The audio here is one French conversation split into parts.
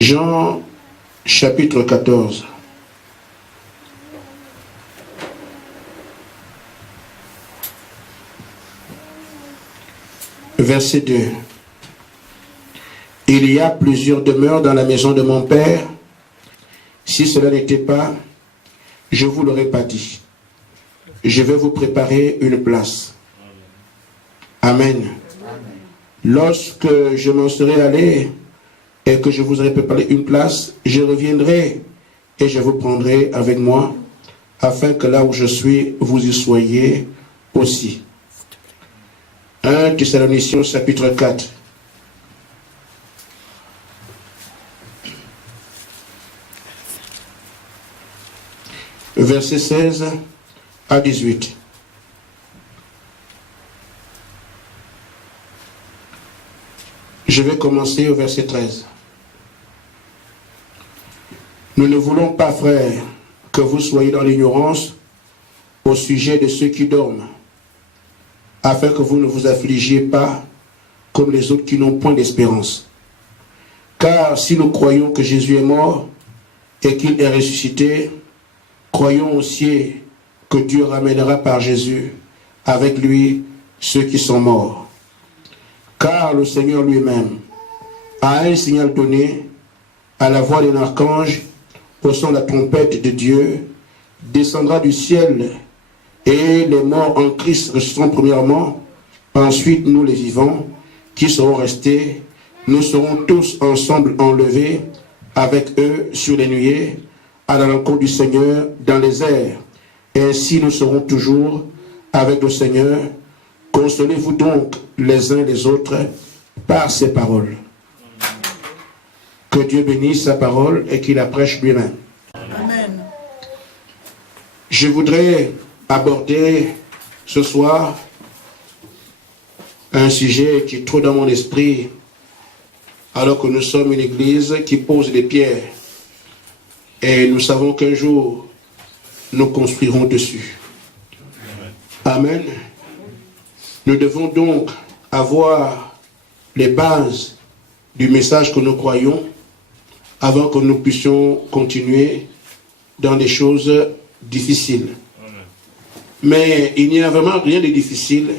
Jean chapitre 14. Verset 2. Il y a plusieurs demeures dans la maison de mon Père. Si cela n'était pas, je vous l'aurais pas dit. Je vais vous préparer une place. Amen. Lorsque je m'en serai allé et que je vous aurai préparé une place, je reviendrai et je vous prendrai avec moi, afin que là où je suis, vous y soyez aussi. 1 Thessaloniciens chapitre 4. Versets 16 à 18. Je vais commencer au verset 13. Nous ne voulons pas, frères, que vous soyez dans l'ignorance au sujet de ceux qui dorment, afin que vous ne vous affligiez pas comme les autres qui n'ont point d'espérance. Car si nous croyons que Jésus est mort et qu'il est ressuscité, croyons aussi que Dieu ramènera par Jésus avec lui ceux qui sont morts. Car le Seigneur lui-même a un signal donné à la voix d'un archange, au son de la trompette de Dieu, descendra du ciel, et les morts en Christ ressusciteront premièrement. Ensuite, nous les vivants, qui serons restés, nous serons tous ensemble enlevés avec eux sur les nuées, à la rencontre du Seigneur dans les airs. Et ainsi nous serons toujours avec le Seigneur. Consolez-vous donc les uns les autres par ces paroles. Que Dieu bénisse sa parole et qu'il la prêche lui-même. Amen. Je voudrais aborder ce soir un sujet qui est trop dans mon esprit, alors que nous sommes une église qui pose des pierres. Et nous savons qu'un jour, nous construirons dessus. Amen. Nous devons donc avoir les bases du message que nous croyons avant que nous puissions continuer dans des choses difficiles. Mais il n'y a vraiment rien de difficile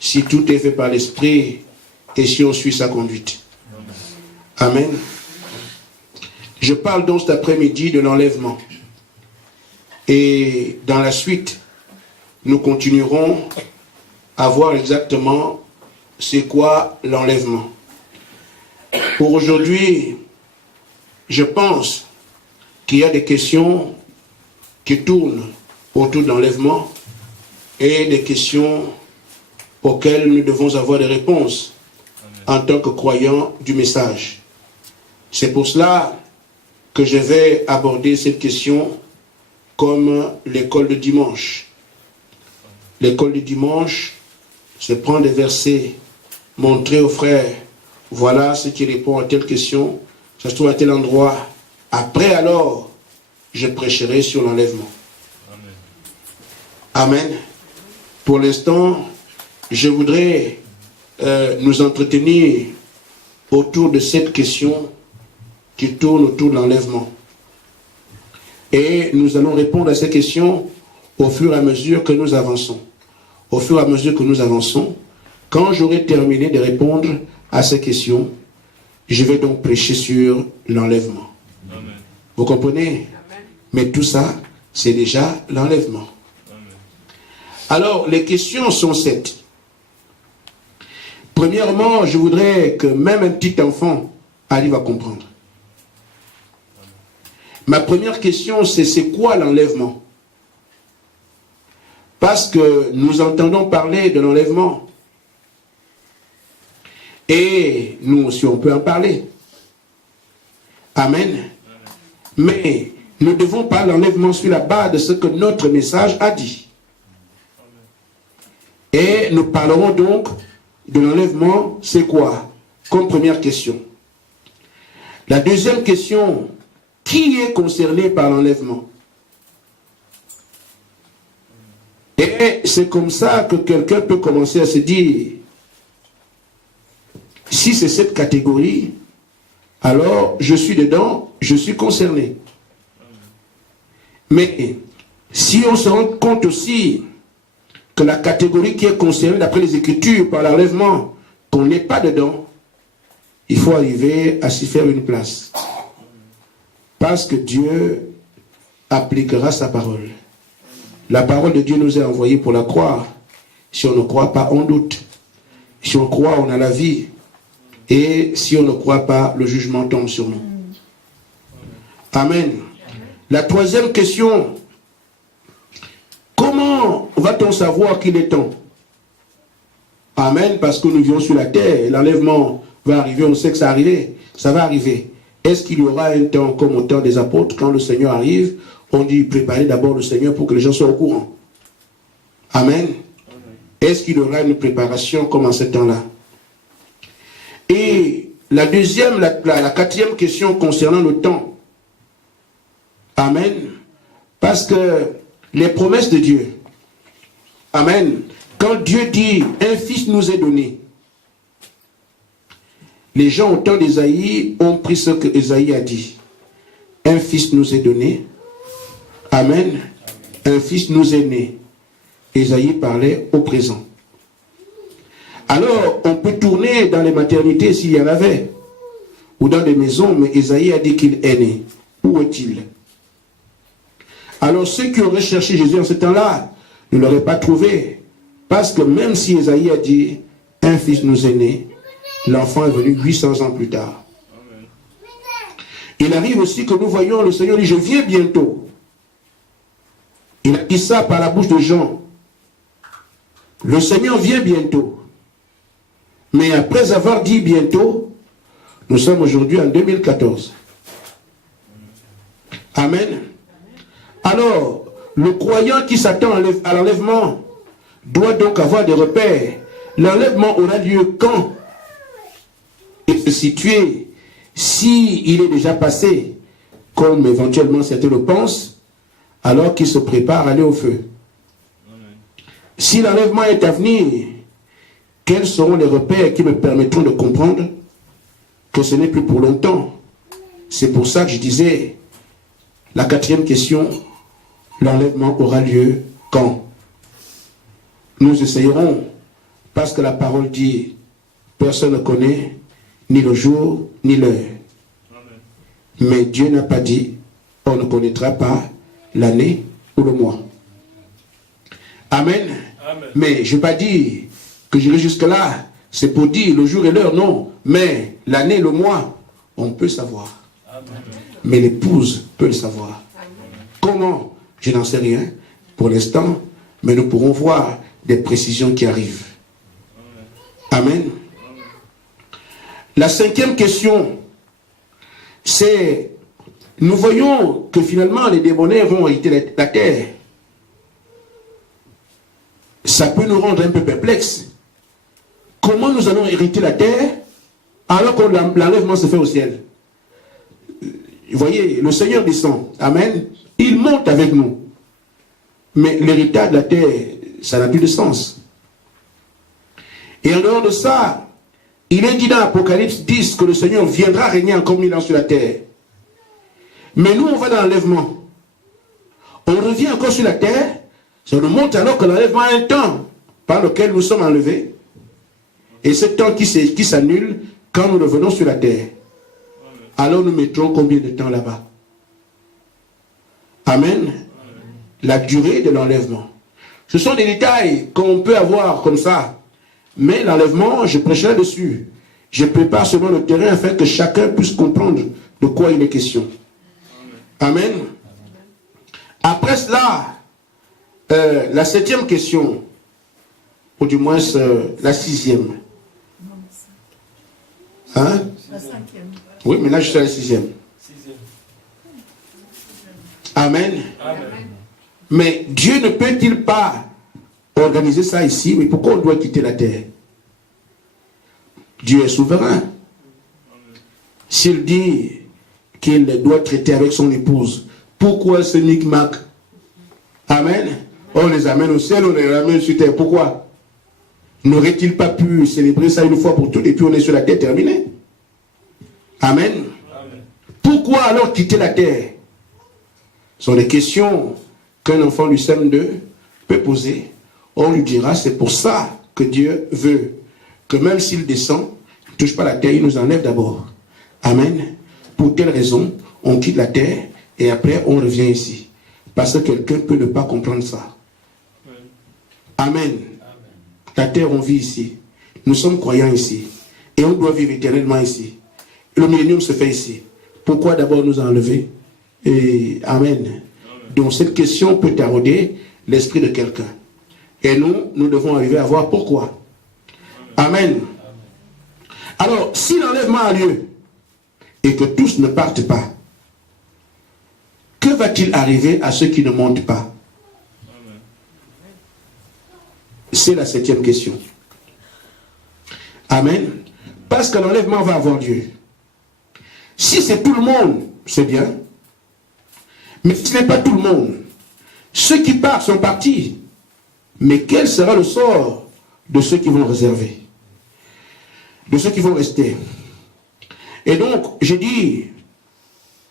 si tout est fait par l'Esprit et si on suit sa conduite. Amen. Je parle donc cet après-midi de l'enlèvement. Et dans la suite, nous continuerons à voir exactement c'est quoi l'enlèvement. Pour aujourd'hui, je pense qu'il y a des questions qui tournent autour de l'enlèvement et des questions auxquelles nous devons avoir des réponses en tant que croyants du message. C'est pour cela que je vais aborder cette question comme l'école de dimanche. L'école du dimanche, c'est prendre des versets, montrer aux frères, voilà ce qui répond à telle question, ça se trouve à tel endroit. Après alors, je prêcherai sur l'enlèvement. Amen. Pour l'instant, je voudrais nous entretenir autour de cette question qui tourne autour de l'enlèvement. Et nous allons répondre à ces questions au fur et à mesure que nous avançons. Au fur et à mesure que nous avançons, quand j'aurai terminé de répondre à ces questions, je vais donc prêcher sur l'enlèvement. Amen. Vous comprenez? Amen. Mais tout ça, c'est déjà l'enlèvement. Alors, les questions sont 7. Premièrement, je voudrais que même un petit enfant arrive à comprendre. Ma première question, c'est quoi l'enlèvement? Parce que nous entendons parler de l'enlèvement. Et nous aussi, on peut en parler. Amen. Mais nous devons parler de l'enlèvement sur la base de ce que notre message a dit. Et nous parlerons donc de l'enlèvement, c'est quoi? Comme première question. La deuxième question, qui est concerné par l'enlèvement? Et c'est comme ça que quelqu'un peut commencer à se dire, si c'est cette catégorie, alors je suis dedans, je suis concerné. Mais si on se rend compte aussi que la catégorie qui est concernée d'après les Écritures par l'enlèvement, qu'on n'est pas dedans, il faut arriver à s'y faire une place. Parce que Dieu appliquera sa parole. La parole de Dieu nous est envoyée pour la croire. Si on ne croit pas, on doute. Si on croit, on a la vie. Et si on ne croit pas, le jugement tombe sur nous. Amen. La troisième question. Comment va-t-on savoir qu'il est temps? Amen, parce que nous vivons sur la terre. L'enlèvement va arriver, on sait que ça va arriver. Ça va arriver. Est-ce qu'il y aura un temps comme au temps des apôtres, quand le Seigneur arrive, on dit préparez d'abord le Seigneur pour que les gens soient au courant. Amen. Est-ce qu'il y aura une préparation comme en ce temps-là? Et la deuxième, la quatrième question concernant le temps. Amen. Parce que les promesses de Dieu. Amen. Quand Dieu dit un fils nous est donné, les gens au temps d'Ésaïe ont pris ce que Ésaïe a dit. Un fils nous est donné. Amen. Un fils nous est né. Ésaïe parlait au présent. Alors, on peut tourner dans les maternités s'il y en avait, ou dans des maisons, mais Ésaïe a dit qu'il est né. Où est-il? Alors, ceux qui auraient cherché Jésus en ce temps-là ne l'auraient pas trouvé. Parce que même si Ésaïe a dit, un fils nous est né, l'enfant est venu 800 ans plus tard. Amen. Il arrive aussi que nous voyons le Seigneur dit, je viens bientôt. Il a dit ça par la bouche de Jean. Le Seigneur vient bientôt. Mais après avoir dit bientôt, nous sommes aujourd'hui en 2014. Amen. Alors, le croyant qui s'attend à l'enlèvement doit donc avoir des repères. L'enlèvement aura lieu quand? Et se situer, s'il est déjà passé, comme éventuellement certains le pensent, alors qu'il se prépare à aller au feu. Amen. Si l'enlèvement est à venir, quels seront les repères qui me permettront de comprendre que ce n'est plus pour longtemps? C'est pour ça que je disais, la quatrième question, l'enlèvement aura lieu quand? Nous essayerons, parce que la parole dit, personne ne connaît ni le jour, ni l'heure. Mais Dieu n'a pas dit, on ne connaîtra pas l'année ou le mois. Amen. Amen. Mais je n'ai pas dit que j'irai jusque-là, c'est pour dire le jour et l'heure, non. Mais l'année, le mois, on peut savoir. Amen. Mais l'épouse peut le savoir. Amen. Comment? Je n'en sais rien pour l'instant, mais nous pourrons voir des précisions qui arrivent. Amen. Amen. La cinquième question, c'est, nous voyons que finalement les démoniaques vont hériter la terre. Ça peut nous rendre un peu perplexes. Comment nous allons hériter la terre alors que l'enlèvement se fait au ciel? Vous voyez, le Seigneur descend. Amen. Il monte avec nous. Mais l'héritage de la terre, ça n'a plus de sens. Et en dehors de ça, il est dit dans l'Apocalypse 10 que le Seigneur viendra régner encore 1000 ans sur la terre. Mais nous, on va dans l'enlèvement. On revient encore sur la terre. Ça nous montre alors que l'enlèvement a un temps par lequel nous sommes enlevés. Et ce temps qui s'annule quand nous revenons sur la terre. Alors nous mettrons combien de temps là-bas? Amen. La durée de l'enlèvement. Ce sont des détails qu'on peut avoir comme ça. Mais l'enlèvement, je prêcherai dessus. Je prépare seulement le terrain afin que chacun puisse comprendre de quoi il est question. Amen. Après cela, la septième question, ou du moins la sixième. Hein? La cinquième. Oui, mais là je suis à la sixième. Amen. Amen. Mais Dieu ne peut-il pas organiser ça ici? Mais pourquoi on doit quitter la terre? Dieu est souverain. S'il dit qu'il doit traiter avec son épouse, pourquoi ce micmac? Amen. On les amène au ciel, on les ramène sur terre. Pourquoi? N'aurait-il pas pu célébrer ça une fois pour toutes et puis on est sur la terre terminée? Amen. Pourquoi alors quitter la terre? Ce sont des questions qu'un enfant du CM2 peut poser. On lui dira, c'est pour ça que Dieu veut que même s'il descend, il ne touche pas la terre, il nous enlève d'abord. Amen. Pour telle raison, on quitte la terre et après on revient ici. Parce que quelqu'un peut ne pas comprendre ça. Amen. La terre, on vit ici. Nous sommes croyants ici. Et on doit vivre éternellement ici. Le millénium se fait ici. Pourquoi d'abord nous enlever? Et Amen. Donc cette question peut tarauder l'esprit de quelqu'un. Et nous devons arriver à voir pourquoi. Amen. Alors, si l'enlèvement a lieu et que tous ne partent pas, que va-t-il arriver à ceux qui ne montent pas? C'est la 7e question. Amen. Parce que l'enlèvement va avoir lieu. Si c'est tout le monde, c'est bien. Mais si ce n'est pas tout le monde, ceux qui partent sont partis. Mais quel sera le sort de ceux qui vont réserver? De ceux qui vont rester? Et donc, je dis,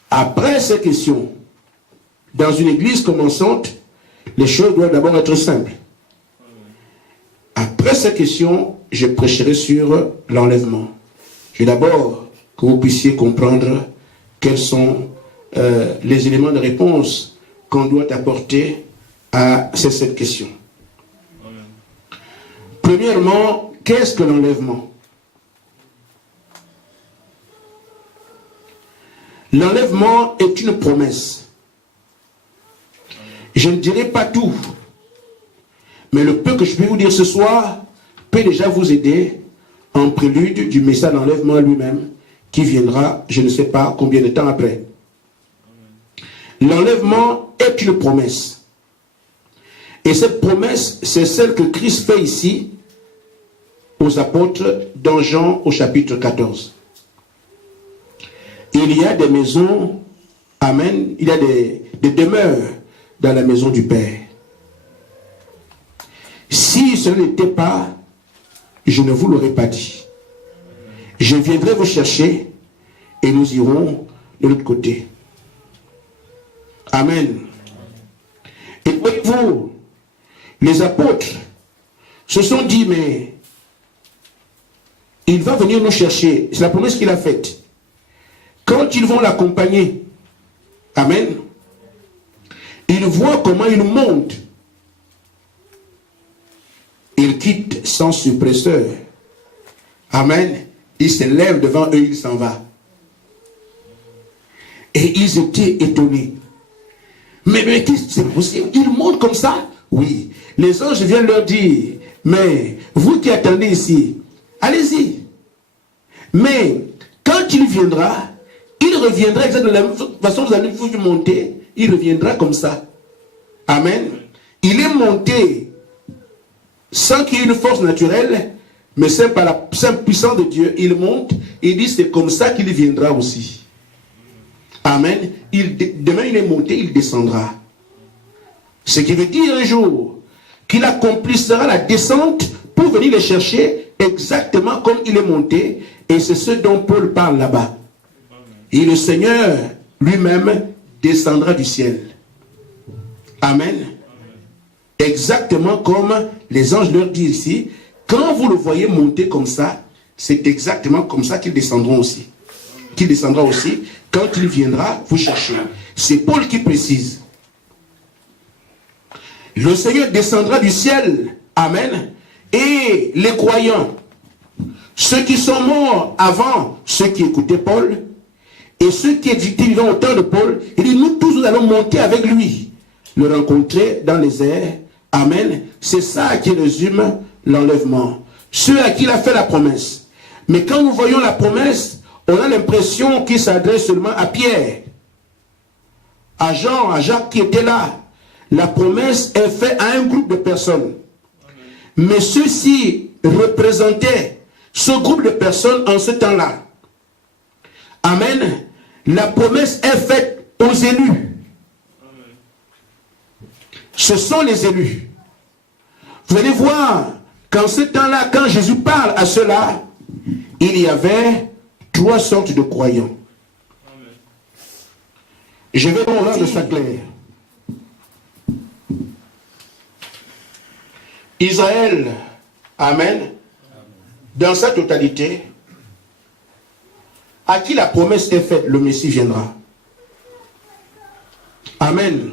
après ces questions, dans une église commençante, les choses doivent d'abord être simples. Après ces questions, je prêcherai sur l'enlèvement. Je veux d'abord que vous puissiez comprendre quels sont les éléments de réponse qu'on doit apporter à ces 7 questions. Premièrement, qu'est-ce que l'enlèvement? L'enlèvement est une promesse. Je ne dirai pas tout, mais le peu que je peux vous dire ce soir peut déjà vous aider en prélude du message d'enlèvement lui-même qui viendra, je ne sais pas combien de temps après. L'enlèvement est une promesse. Et cette promesse, c'est celle que Christ fait ici aux apôtres dans Jean au chapitre 14. Il y a des maisons, amen, il y a des demeures dans la maison du Père. Si ce n'était pas, je ne vous l'aurais pas dit. Je viendrai vous chercher et nous irons de l'autre côté. Amen. Et voyez-vous, les apôtres se sont dit, mais il va venir nous chercher. C'est la promesse qu'il a faite. Quand ils vont l'accompagner, amen, ils voient comment il monte. Il quitte sans suppresseur. Amen. Il se lève devant eux, il s'en va. Et ils étaient étonnés. Mais qu'est-ce que c'est possible? Il monte comme ça? Oui. Les anges viennent leur dire, mais vous qui attendez ici, allez-y. Mais quand il viendra, il reviendra exactement de la même façon. Vous allez vous monter, il reviendra comme ça. Amen. Il est monté sans qu'il y ait une force naturelle, mais c'est par la simple puissance de Dieu. Il monte, il dit c'est comme ça qu'il viendra aussi. Amen. Demain il est monté, il descendra. Ce qui veut dire un jour qu'il accomplira la descente pour venir les chercher exactement comme il est monté. Et c'est ce dont Paul parle là-bas. Et le Seigneur lui-même descendra du ciel. Amen. Exactement comme les anges leur disent ici, quand vous le voyez monter comme ça, c'est exactement comme ça qu'ils descendront aussi. Qu'il descendra aussi quand il viendra vous chercher. C'est Paul qui précise. Le Seigneur descendra du ciel. Amen. Et les croyants, ceux qui sont morts avant, ceux qui écoutaient Paul, et ceux qui étaient vivants au temps de Paul, il dit, nous tous nous allons monter avec lui, le rencontrer dans les airs. Amen. C'est ça qui résume l'enlèvement. Ceux à qui il a fait la promesse. Mais quand nous voyons la promesse, on a l'impression qu'il s'adresse seulement à Pierre, à Jean, à Jacques qui étaient là. La promesse est faite à un groupe de personnes. Mais ceux-ci représentaient ce groupe de personnes en ce temps-là. Amen. La promesse est faite aux élus. Ce sont les élus. Vous allez voir qu'en ce temps-là, quand Jésus parle à ceux-là, il y avait 3 sortes de croyants. Je vais rendre ça clair. Israël, amen, dans sa totalité, à qui la promesse est faite, le Messie viendra. Amen.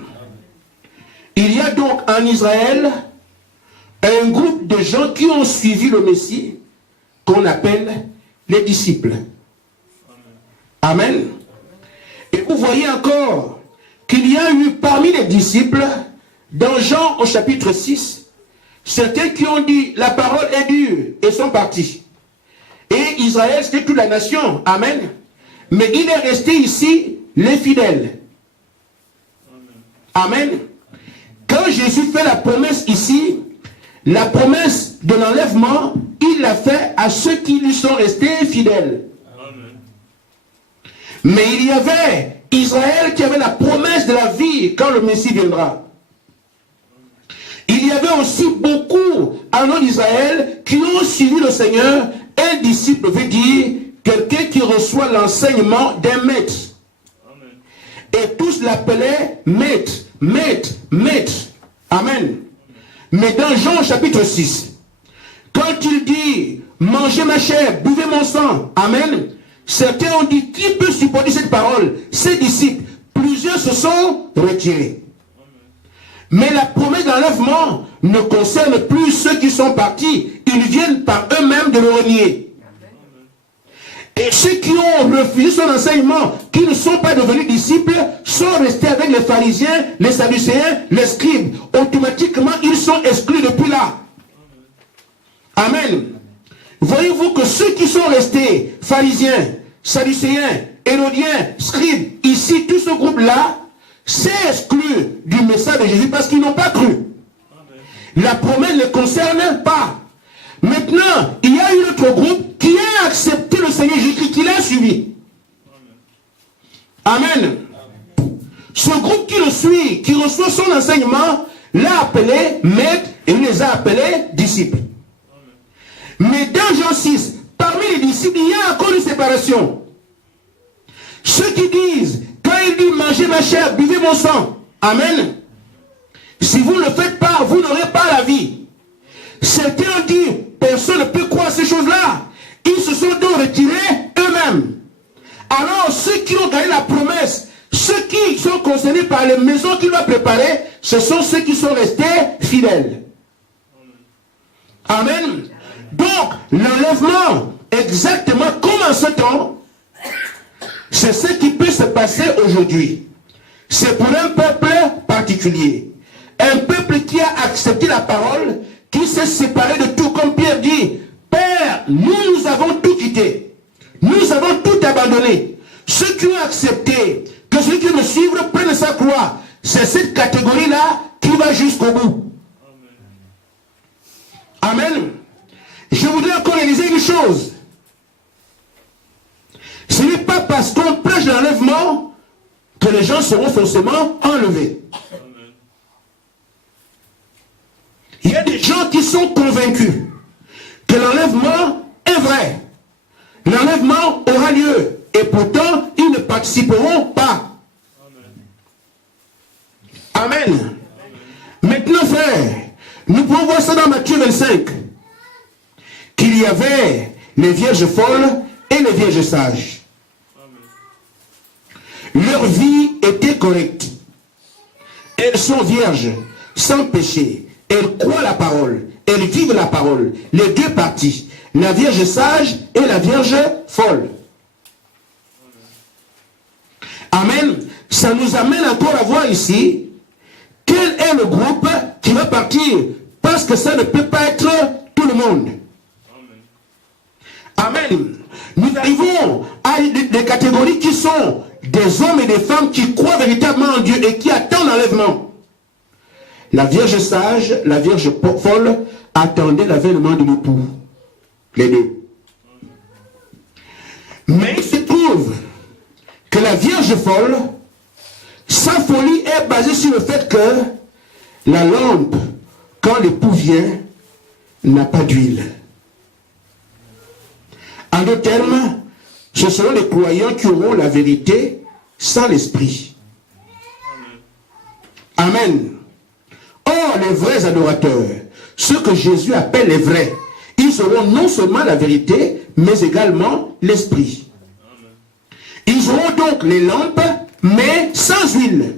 Il y a donc en Israël un groupe de gens qui ont suivi le Messie, qu'on appelle les disciples. Amen. Et vous voyez encore qu'il y a eu parmi les disciples, dans Jean au chapitre 6, certains qui ont dit la parole est dure et sont partis. Et Israël, c'était toute la nation. Amen. Mais il est resté ici les fidèles. Amen. Quand Jésus fait la promesse ici, la promesse de l'enlèvement, il l'a fait à ceux qui lui sont restés fidèles. Amen. Mais il y avait Israël qui avait la promesse de la vie quand le Messie viendra. Il y avait aussi beaucoup en nom d'Israël qui ont suivi le Seigneur. Un disciple veut dire quelqu'un qui reçoit l'enseignement d'un maître. Amen. Et tous l'appelaient maître, maître, maître. Amen. Mais dans Jean chapitre 6, quand il dit mangez ma chair, buvez mon sang, amen, certains ont dit qui peut supporter cette parole? Ses disciples. Plusieurs se sont retirés. Mais la promesse d'enlèvement ne concerne plus ceux qui sont partis. Ils viennent par eux-mêmes de le renier. Et ceux qui ont refusé son enseignement, qui ne sont pas devenus disciples, sont restés avec les pharisiens, les sadducéens, les scribes. Automatiquement, ils sont exclus depuis là. Amen. Voyez-vous que ceux qui sont restés, pharisiens, sadducéens, hérodiens, scribes, ici, tout ce groupe-là, s'est exclu du message de Jésus parce qu'ils n'ont pas cru. Amen. La promesse ne concerne pas. Maintenant, il y a un autre groupe qui a accepté le Seigneur Jésus, qui l'a suivi. Amen. Amen. Ce groupe qui le suit, qui reçoit son enseignement, l'a appelé maître et il les a appelés disciples. Amen. Mais dans Jean 6, parmi les disciples, il y a encore une séparation. Ceux qui disent, quand il dit mangez ma chair, buvez mon sang, amen. Si vous ne le faites pas, vous n'aurez pas la vie. Certains ont dit, personne ne peut croire ces choses-là. Ils se sont donc retirés eux-mêmes. Alors ceux qui ont gagné la promesse, ceux qui sont concernés par les maisons qu'il va préparer, ce sont ceux qui sont restés fidèles. Amen. Donc l'enlèvement, exactement comme en ce temps, c'est ce qui peut se passer aujourd'hui. C'est pour un peuple particulier. Un peuple qui a accepté la parole, qui s'est séparé de tout, comme Pierre dit, Père, nous avons tout quitté. Nous avons tout abandonné. Ceux qui ont accepté que celui qui me suivent prenne sa croix, c'est cette catégorie-là qui va jusqu'au bout. Amen. Je voudrais encore réaliser une chose. Ce n'est pas parce qu'on prêche l'enlèvement que les gens seront forcément enlevés. Il y a des gens qui sont convaincus que l'enlèvement est vrai. L'enlèvement aura lieu. Et pourtant, ils ne participeront pas. Amen. Amen. Maintenant, frère, nous pouvons voir ça dans Matthieu 25. Qu'il y avait les vierges folles et les vierges sages. Leur vie était correcte. Elles sont vierges, sans péché. Elles croient la parole. Elles vivent la parole. Les deux parties. La vierge sage et la vierge folle. Amen. Ça nous amène encore à voir ici quel est le groupe qui va partir. Parce que ça ne peut pas être tout le monde. Amen. Nous arrivons à des catégories qui sont des hommes et des femmes qui croient véritablement en Dieu et qui attendent l'enlèvement. La vierge sage, la vierge folle attendaient l'avènement de l'époux. Les deux. Mais il se trouve que la vierge folle, sa folie est basée sur le fait que la lampe, quand l'époux vient, n'a pas d'huile. En d'autres termes, ce seront les croyants qui auront la vérité sans l'esprit. Amen. Or, les vrais adorateurs, ceux que Jésus appelle les vrais, ils auront non seulement la vérité, mais également l'esprit. Ils auront donc les lampes, mais sans huile.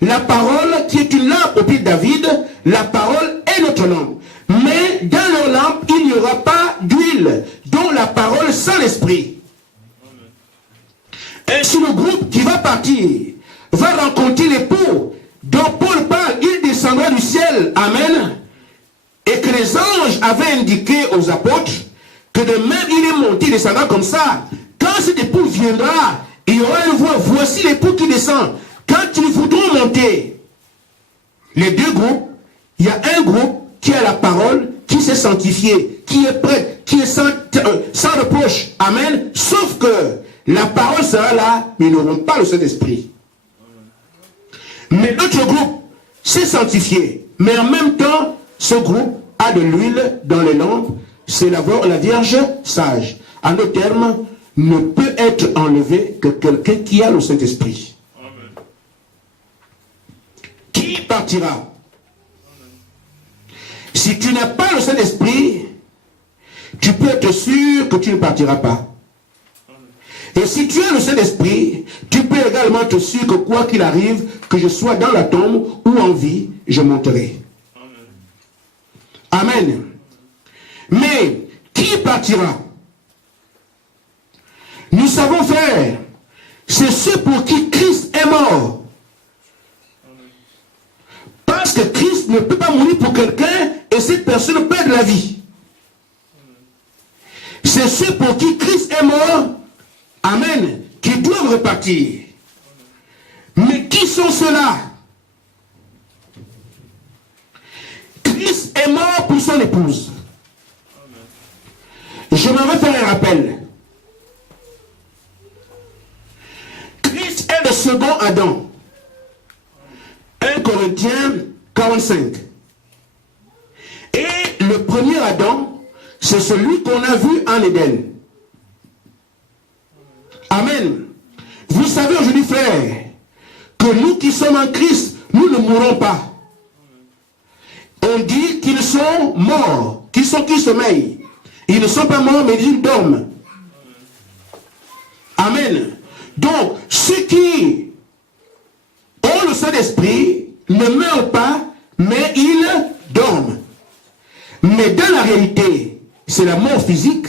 La parole qui est une lampe au pied de David, la parole est notre lampe. Mais dans leur lampe, il n'y aura pas d'huile, dont la parole sans l'esprit. Et si le groupe qui va partir va rencontrer l'époux dont Paul parle, il descendra du ciel. Amen. Et que les anges avaient indiqué aux apôtres que de même il est monté, il descendra comme ça. Quand cet époux viendra, il y aura une voix. Voici l'époux qui descend. Quand ils voudront monter, les deux groupes, il y a un groupe qui a la parole, qui s'est sanctifié, qui est prêt, qui est sans reproche. Amen. Sauf que la parole sera là, mais ils n'auront pas le Saint-Esprit. Mais l'autre groupe s'est sanctifié. Mais en même temps, ce groupe a de l'huile dans les lampes. C'est la Vierge sage. En d'autres termes, ne peut être enlevé que quelqu'un qui a le Saint-Esprit. Qui partira? Amen. Si tu n'as pas le Saint-Esprit, tu peux être sûr que tu ne partiras pas. Et si tu as le Saint-Esprit, tu peux également être sûr que quoi qu'il arrive, que je sois dans la tombe ou en vie, je monterai. Amen. Amen. Mais qui partira? Nous savons faire. C'est ceux pour qui Christ est mort. Parce que Christ ne peut pas mourir pour quelqu'un et cette personne perd la vie. C'est ceux pour qui Christ est mort. Amen. Qui doivent repartir. Mais qui sont ceux-là? Christ est mort pour son épouse. Je m'en vais faire un rappel. Christ est le second Adam. 1 Corinthiens 45. Et le premier Adam, c'est celui qu'on a vu en Éden. Amen. Vous savez aujourd'hui, frères, que nous qui sommes en Christ, nous ne mourrons pas. On dit qu'ils sont morts, qu'ils sont qui sommeillent. Ils ne sont pas morts, mais ils dorment. Amen. Donc, ceux qui ont le Saint-Esprit ne meurent pas, mais ils dorment. Mais dans la réalité, c'est la mort physique.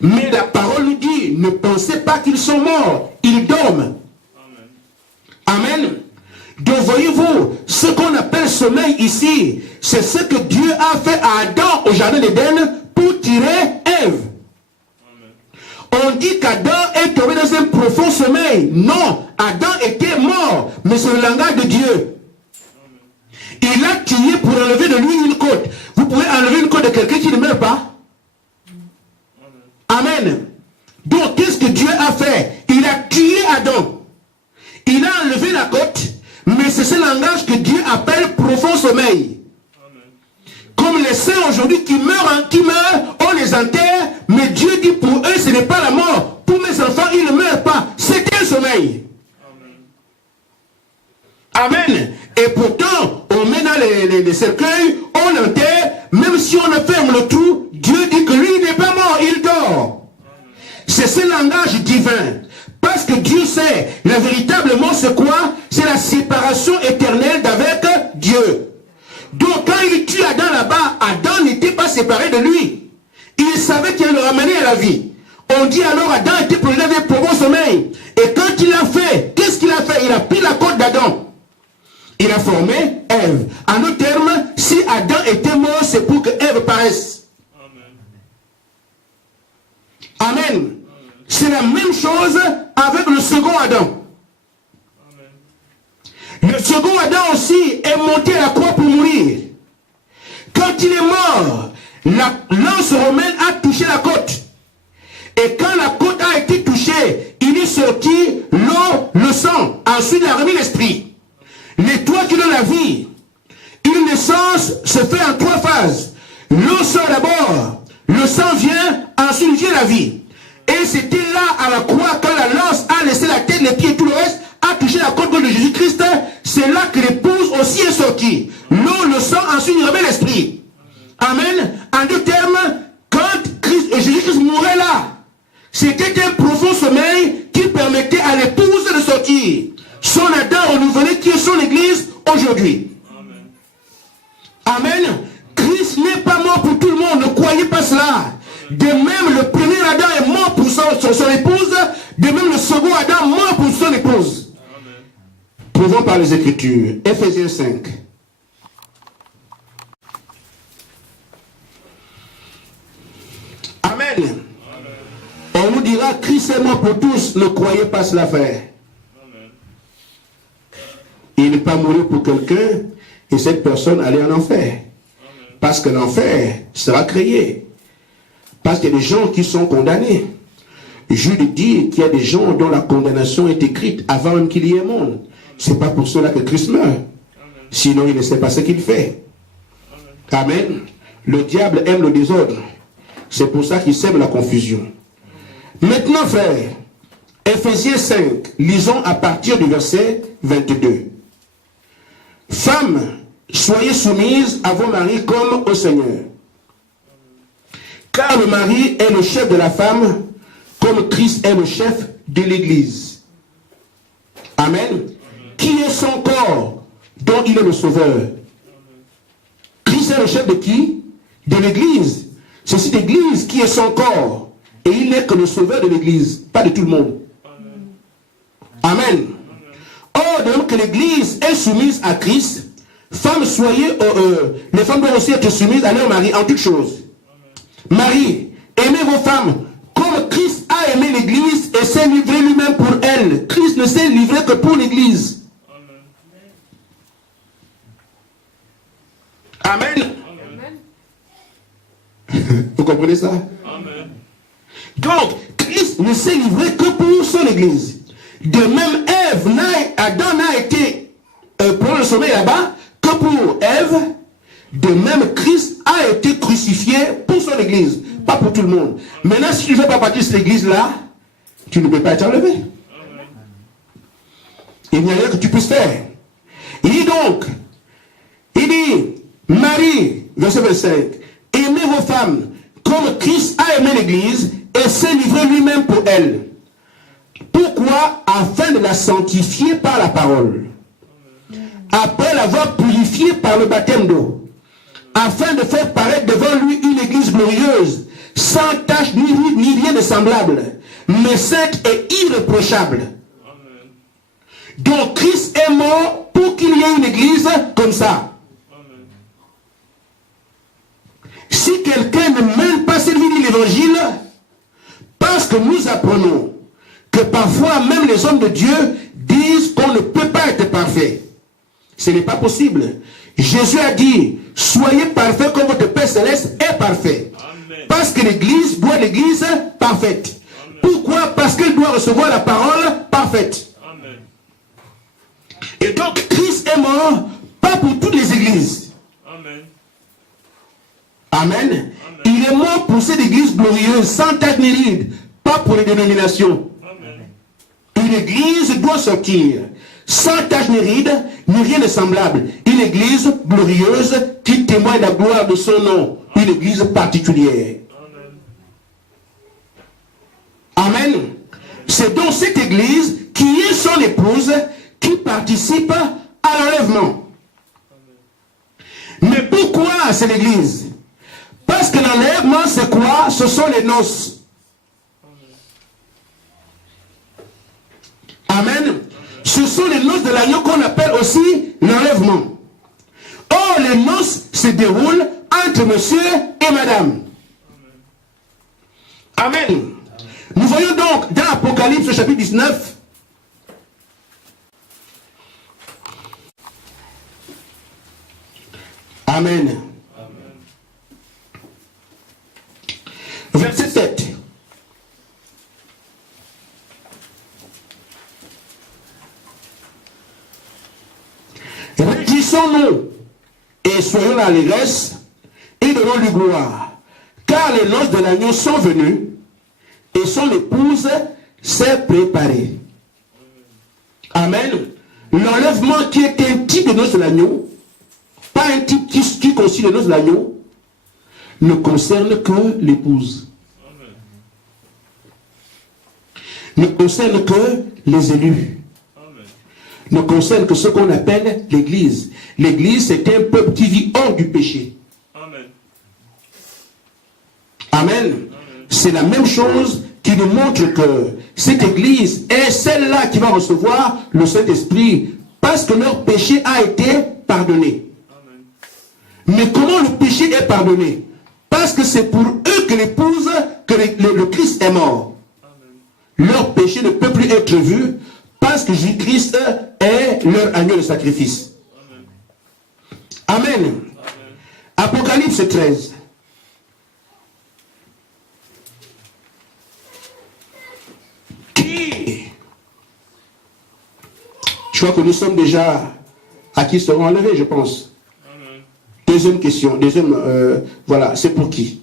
Mais la parole nous dit, ne pensez pas qu'ils sont morts, ils dorment. Amen. Amen. Donc voyez-vous, ce qu'on appelle sommeil ici, c'est ce que Dieu a fait à Adam au jardin d'Éden pour tirer Ève. On dit qu'Adam est tombé dans un profond sommeil. Non, Adam était mort, mais c'est le langage de Dieu. Il a tué pour enlever de lui une côte. Vous pouvez enlever une côte de quelqu'un qui ne meurt pas? Amen. Donc, qu'est-ce que Dieu a fait? Il a tué Adam. Il a enlevé la côte, mais c'est ce langage que Dieu appelle profond sommeil. Comme les saints aujourd'hui qui meurent, on les enterre, mais Dieu dit pour eux, ce n'est pas la mort. Pour mes enfants, ils ne meurent pas. C'est un sommeil. Amen. Amen. Et pourtant, on met dans les cercueils, on enterre, même si on ferme le trou, Dieu dit que lui n'est pas mort, il dort. C'est ce langage divin. Parce que Dieu sait, la véritable mort c'est quoi? C'est la séparation éternelle d'avec Dieu. Donc quand il tue Adam là-bas, Adam n'était pas séparé de lui. Il savait qu'il le ramenait à la vie. On dit alors Adam était plongé dans un profond sommeil. Et quand il a fait, qu'est-ce qu'il a fait? Il a pris la côte d'Adam. Il a formé Ève. En d'autres termes, si Adam était mort, c'est pour que Ève paraisse. Amen. Amen. C'est la même chose avec le second Adam. Amen. Le second Adam aussi est monté à la croix pour mourir. Quand il est mort, la lance romaine a touché la côte. Et quand la côte a été touchée, il est sorti l'eau, le sang. Ensuite, il a remis l'esprit. Les toits qui donnent la vie. Une naissance se fait en 3 phases. L'eau sort d'abord, le sang vient, ensuite vient la vie. Et c'était là à la croix quand la lance a laissé la tête, les pieds et tout le reste, a touché la côte de Jésus-Christ, c'est là que l'épouse aussi est sortie. L'eau, le sang, ensuite il remet l'esprit. Amen. En deux termes, quand Jésus-Christ mourait là, c'était un profond sommeil qui permettait à l'épouse de sortir. Son Adam renouvelé qui est son église aujourd'hui. Amen. Christ n'est pas mort pour tout le monde, ne croyez pas cela. De même, le premier Adam est mort pour son épouse, de même le second Adam mort pour son épouse. Prouvons par les Écritures. Ephésiens 5. Amen. On nous dira, Christ est mort pour tous, ne croyez pas cela, frère. Il n'est pas mort pour quelqu'un et cette personne allait en enfer. Parce que l'enfer sera créé. Parce qu'il y a des gens qui sont condamnés. Jude dit qu'il y a des gens dont la condamnation est écrite avant même qu'il y ait monde. Ce n'est pas pour cela que Christ meurt. Sinon, il ne sait pas ce qu'il fait. Amen. Le diable aime le désordre. C'est pour ça qu'il sème la confusion. Maintenant, frère, Ephésiens 5, lisons à partir du verset 22. Femmes, soyez soumises à vos maris comme au Seigneur. Car le mari est le chef de la femme, comme Christ est le chef de l'Église. Amen. Qui est son corps, dont il est le sauveur. Christ est le chef de qui? De l'Église. C'est cette Église qui est son corps. Et il n'est que le sauveur de l'Église, pas de tout le monde. Amen. Or, de même que l'Église est soumise à Christ, femmes, les femmes doivent aussi être soumises à leur mari en toutes choses. Marie, aimez vos femmes comme Christ a aimé l'Église et s'est livré lui-même pour elle. Christ ne s'est livré que pour l'Église. Amen. Vous comprenez ça? Amen. Donc, Christ ne s'est livré que pour son Église. De même, Adam n'a été pour le sommeil là-bas que pour Ève. De même, Christ a été crucifié pour son Église, pas pour tout le monde. Maintenant, si tu ne fais pas partie de cette Église-là, tu ne peux pas être enlevé. Il n'y a rien que tu puisses faire. Il dit, Marie, verset 25, aimez vos femmes comme Christ a aimé l'Église et s'est livré lui-même pour elle. Pourquoi? Afin de la sanctifier par la parole. Après l'avoir purifiée par le baptême d'eau. Afin de faire paraître devant lui une église glorieuse, sans tache ni rien de semblable, mais sainte et irréprochable. Amen. Donc Christ est mort pour qu'il y ait une église comme ça. Amen. Si quelqu'un ne mène pas cette vie de l'évangile, parce que nous apprenons que parfois même les hommes de Dieu disent qu'on ne peut pas être parfait. Ce n'est pas possible. Jésus a dit, soyez parfaits comme votre Père Céleste est parfait. Amen. Parce que l'Église doit l'Église parfaite. Amen. Pourquoi? Parce qu'elle doit recevoir la parole parfaite. Amen. Et donc, Christ est mort, pas pour toutes les églises. Amen. Amen. Amen. Il est mort pour cette église glorieuse, sans tache ni ride, pas pour les dénominations. Amen. Une église doit sortir sans tache ni ride, ni rien de semblable. Une église glorieuse qui témoigne la gloire de son nom. Une église particulière. Amen. Amen. C'est donc cette église qui est son épouse qui participe à l'enlèvement. Mais pourquoi c'est l'église? Parce que l'enlèvement, c'est quoi? Ce sont les noces. Amen. Ce sont les noces de l'agneau qu'on appelle aussi l'enlèvement. Or, les noces se déroulent entre monsieur et madame. Amen. Nous voyons donc dans Apocalypse chapitre 19, Amen. Verset 7. Réjouissons-nous et soyons dans l'allégresse et donnons-lui gloire, car les noces de l'agneau sont venues et son épouse s'est préparée. Amen. L'enlèvement qui est un type de noces de l'agneau, pas un type qui constitue les noces de l'agneau, ne concerne que l'épouse. Ne concerne que les élus. Ne concerne que ce qu'on appelle l'Église. L'Église, c'est un peuple qui vit hors du péché. Amen. C'est la même chose qui nous montre que cette Église est celle-là qui va recevoir le Saint-Esprit parce que leur péché a été pardonné. Mais comment le péché est pardonné? Parce que c'est pour eux que l'épouse, que le Christ est mort. Leur péché ne peut plus être vu parce que Jésus-Christ est leur agneau de sacrifice. Amen. Amen. Apocalypse 13. Je crois que nous sommes déjà à qui seront enlevés, je pense. Amen. Deuxième question. Voilà, c'est pour qui?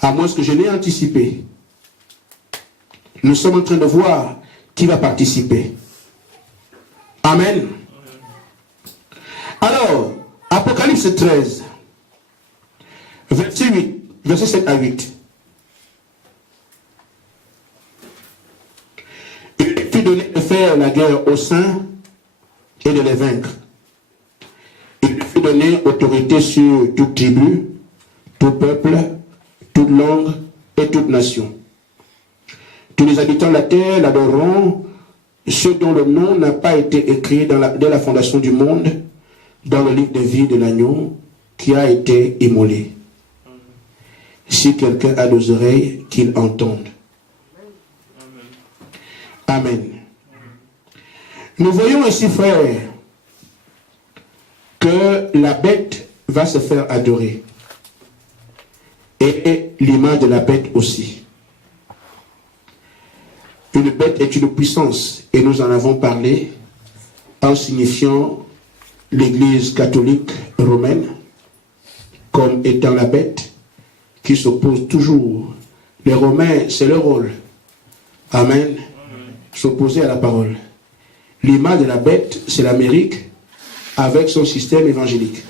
À moins que je l'ai anticipé. Nous sommes en train de voir qui va participer. Amen. Alors, Apocalypse 13, verset 7 à 8. Il fut donné de faire la guerre aux saints et de les vaincre. Il lui fut donné autorité sur toute tribu, tout peuple, toute langue et toute nation. Tous les habitants de la terre l'adoreront, ceux dont le nom n'a pas été écrit dès la fondation du monde, dans le livre de vie de l'agneau qui a été immolé. Si quelqu'un a des oreilles, qu'il entende. Amen. Nous voyons ici, frères, que la bête va se faire adorer. Et l'image de la bête aussi. Une bête est une puissance, et nous en avons parlé en signifiant l'Église catholique romaine comme étant la bête qui s'oppose toujours. Les Romains, c'est leur rôle. Amen. S'opposer à la parole. L'image de la bête, c'est l'Amérique avec son système évangélique.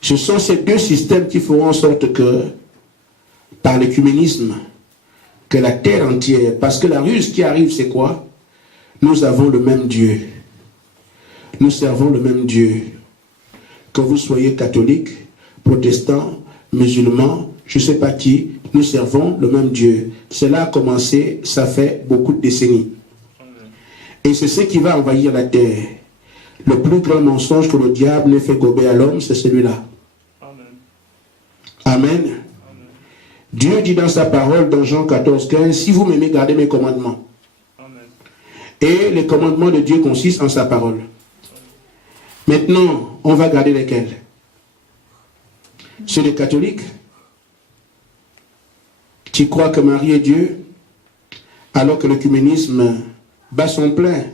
Ce sont ces deux systèmes qui feront en sorte que, par l'écuménisme, que la terre entière, parce que la ruse qui arrive, c'est quoi? Nous avons le même Dieu. Nous servons le même Dieu. Que vous soyez catholique, protestant, musulman, je ne sais pas qui, nous servons le même Dieu. Cela a commencé, ça fait beaucoup de décennies. Et c'est ce qui va envahir la terre. Le plus grand mensonge que le diable n'ait fait gober à l'homme, c'est celui-là. Amen. Dieu dit dans sa parole, dans Jean 14, 15, si vous m'aimez, gardez mes commandements. Amen. Et les commandements de Dieu consistent en sa parole. Maintenant, on va garder lesquels? Ceux des catholiques, qui croient que Marie est Dieu, alors que l'œcuménisme bat son plein,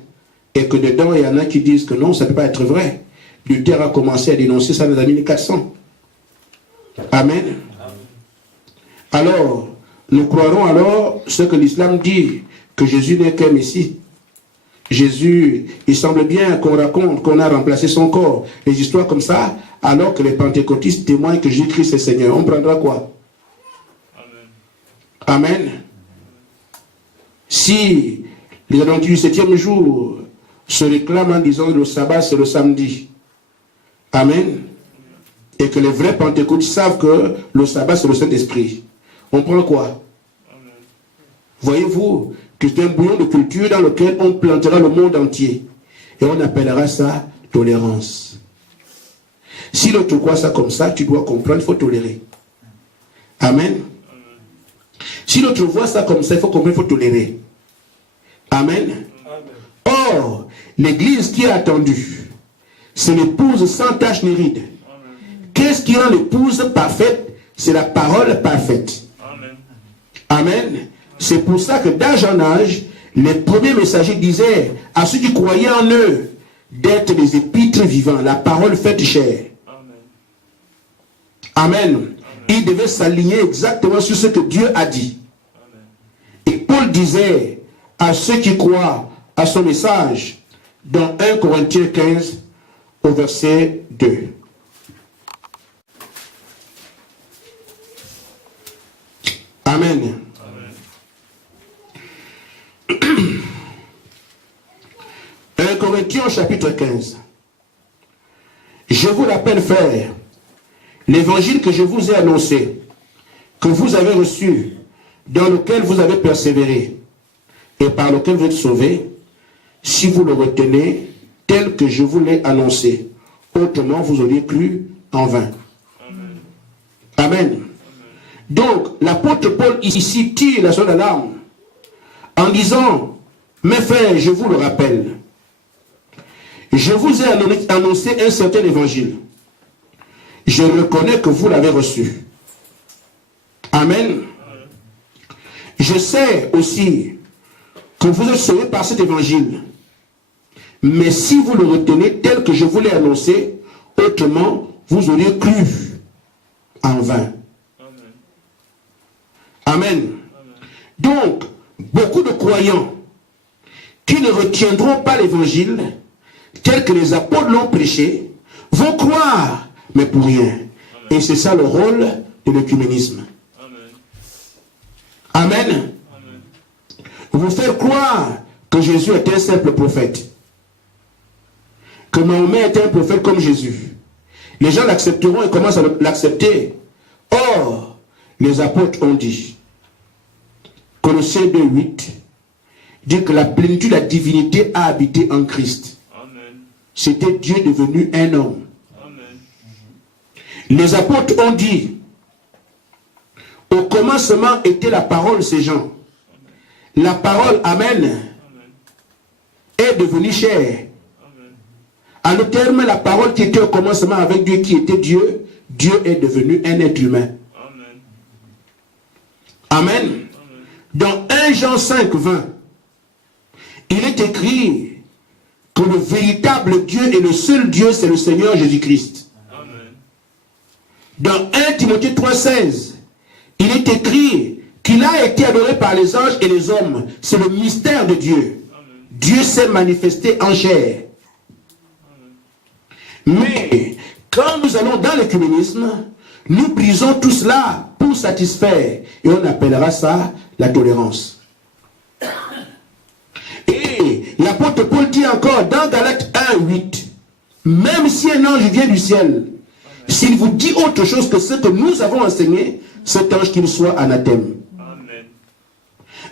et que dedans, il y en a qui disent que non, ça ne peut pas être vrai. Luther a commencé à dénoncer ça dans les années 1400. Amen. Alors, nous croirons alors ce que l'islam dit, que Jésus n'est qu'un Messie. Jésus, il semble bien qu'on raconte qu'on a remplacé son corps. Les histoires comme ça, alors que les pentecôtistes témoignent que Jésus-Christ est Seigneur. On prendra quoi? Amen. Amen. Si les adventistes du 7e jour se réclament en disant que le sabbat c'est le samedi. Amen. Et que les vrais pentecôtistes savent que le sabbat c'est le Saint-Esprit. On prend quoi? Voyez-vous que c'est un bouillon de culture dans lequel on plantera le monde entier. Et on appellera ça tolérance. Si l'autre croit ça comme ça, tu dois comprendre, il faut tolérer. Amen. Si l'autre voit ça comme ça, il faut comprendre, il faut tolérer. Amen. Or, l'église qui est attendue, c'est l'épouse sans tache ni ride. Qu'est-ce qui rend l'épouse parfaite? C'est la parole parfaite. Amen. C'est pour ça que d'âge en âge, les premiers messagers disaient à ceux qui croyaient en eux d'être des épîtres vivants, la parole faite chair. Amen. Ils devaient s'aligner exactement sur ce que Dieu a dit. Et Paul disait à ceux qui croient à son message dans 1 Corinthiens 15 au verset 2. Amen. 1 Corinthiens chapitre 15. Je vous rappelle, frères, l'évangile que je vous ai annoncé, que vous avez reçu, dans lequel vous avez persévéré, et par lequel vous êtes sauvés, si vous le retenez tel que je vous l'ai annoncé. Autrement, vous auriez cru en vain. Amen. Amen. Donc, l'apôtre Paul ici tire la sonnette d'alarme en disant, mes frères, je vous le rappelle, je vous ai annoncé un certain évangile. Je reconnais que vous l'avez reçu. Amen. Je sais aussi que vous êtes sauvés par cet évangile. Mais si vous le retenez tel que je vous l'ai annoncé, autrement, vous auriez cru en vain. Amen. Donc, beaucoup de croyants qui ne retiendront pas l'évangile tel que les apôtres l'ont prêché vont croire, mais pour rien. Et c'est ça le rôle de l'écuménisme. Amen. Vous faire croire que Jésus est un simple prophète, que Mahomet est un prophète comme Jésus. Les gens l'accepteront et commencent à l'accepter. Or, les apôtres ont dit, Colossiens 2:8 dit que la plénitude de la divinité a habité en Christ. C'était Dieu devenu un homme. Amen. Les apôtres ont dit, au commencement était la parole, ces gens. La parole, Amen, est devenue chair. À le terme, la parole qui était au commencement avec Dieu, qui était Dieu, Dieu est devenu un être humain. Amen. Dans 1 Jean 5:20, il est écrit que le véritable Dieu et le seul Dieu, c'est le Seigneur Jésus-Christ. Dans 1 Timothée 3:16, il est écrit qu'il a été adoré par les anges et les hommes. C'est le mystère de Dieu. Amen. Dieu s'est manifesté en chair. Amen. Mais quand nous allons dans l'écuménisme, nous brisons tout cela pour satisfaire. Et on appellera ça la tolérance. Et l'apôtre Paul dit encore dans Galates 1:8, même si un ange vient du ciel, s'il vous dit autre chose que ce que nous avons enseigné, cet ange qu'il soit anathème. Amen.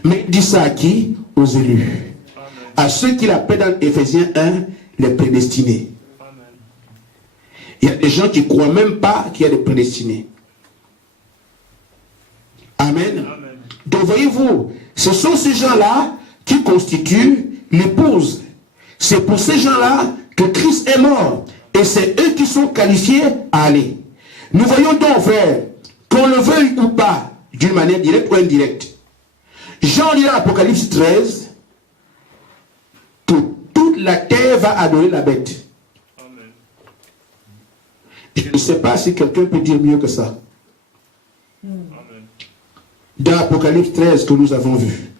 Mais il dit ça à qui? Aux élus. Amen. À ceux qu'il appelle dans Éphésiens 1 les prédestinés. Amen. Il y a des gens qui ne croient même pas qu'il y a des prédestinés. Amen. Amen. Donc voyez-vous, ce sont ces gens-là qui constituent l'épouse. C'est pour ces gens-là que Christ est mort. Et c'est eux qui sont qualifiés à aller. Nous voyons donc, frère, qu'on le veuille ou pas, d'une manière directe ou indirecte. Jean dit dans Apocalypse 13 que toute la terre va adorer la bête. Amen. Je ne sais pas si quelqu'un peut dire mieux que ça. Amen. Dans Apocalypse 13 que nous avons vu.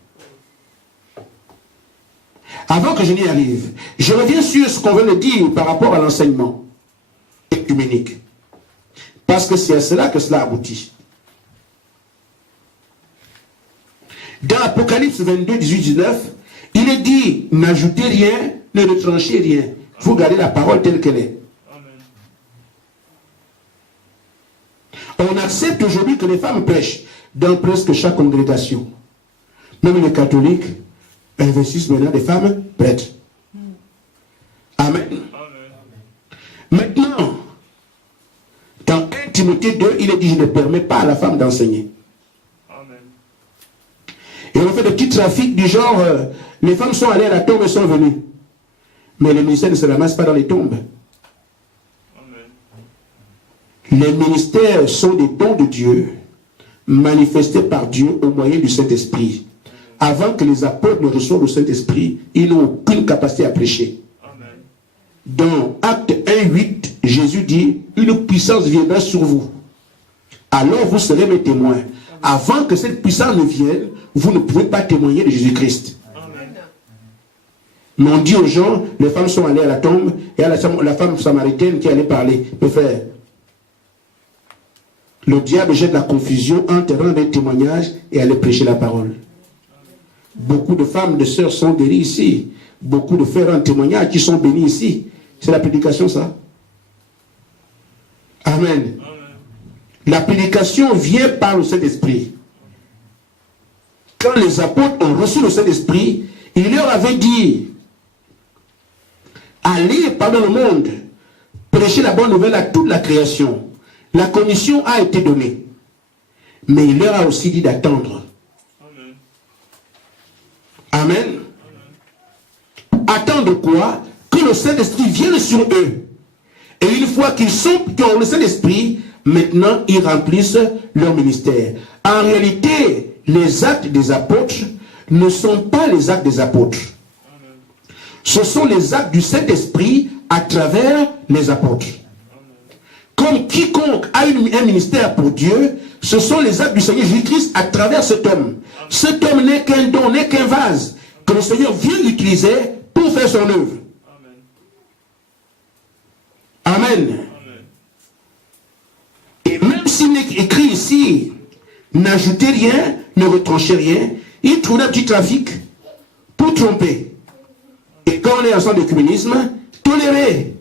Avant que je n'y arrive, je reviens sur ce qu'on vient de dire par rapport à l'enseignement œcuménique. Parce que c'est à cela que cela aboutit. Dans Apocalypse 22, 18, 19, il est dit, n'ajoutez rien, ne retranchez rien. Vous gardez la parole telle qu'elle est. Amen. On accepte aujourd'hui que les femmes prêchent dans presque chaque congrégation. Même les catholiques investissent maintenant des femmes prêtres. Amen. Amen. Maintenant, dans 1 Timothée 2, il est dit, je ne permets pas à la femme d'enseigner. Amen. Et on fait des petits trafics du genre, les femmes sont allées à la tombe et sont venues. Mais les ministères ne se ramassent pas dans les tombes. Amen. Les ministères sont des dons de Dieu, manifestés par Dieu au moyen du Saint-Esprit. Avant que les apôtres ne reçoivent le Saint-Esprit, ils n'ont aucune capacité à prêcher. Amen. Dans Acte 1:8, Jésus dit, une puissance viendra sur vous. Alors vous serez mes témoins. Avant que cette puissance ne vienne, vous ne pouvez pas témoigner de Jésus-Christ. Mais on dit aux gens, les femmes sont allées à la tombe, et à la femme samaritaine qui allait parler. Mes frères, le diable jette la confusion entre rendre un témoignage et aller prêcher la parole. Beaucoup de femmes, de sœurs sont guéries ici. Beaucoup de frères en témoignage qui sont bénis ici. C'est la prédication, ça. Amen. La prédication vient par le Saint-Esprit. Quand les apôtres ont reçu le Saint-Esprit, il leur avait dit: allez par le monde, prêcher la bonne nouvelle à toute la création. La commission a été donnée. Mais il leur a aussi dit d'attendre. Amen. Attendre quoi? Que le Saint-Esprit vienne sur eux. Et une fois qu'ils ont le Saint-Esprit, maintenant ils remplissent leur ministère. En réalité, les actes des apôtres ne sont pas les actes des apôtres. Ce sont les actes du Saint-Esprit à travers les apôtres. Comme quiconque a un ministère pour Dieu, ce sont les actes du Seigneur Jésus-Christ à travers cet homme. Cet homme n'est qu'un don, n'est qu'un vase que le Seigneur vient utiliser pour faire son œuvre. Amen. Et même s'il est écrit ici, n'ajoutez rien, ne retranchez rien, il trouve un petit trafic pour tromper. Et quand on est ensemble d'écuménisme, tolérez.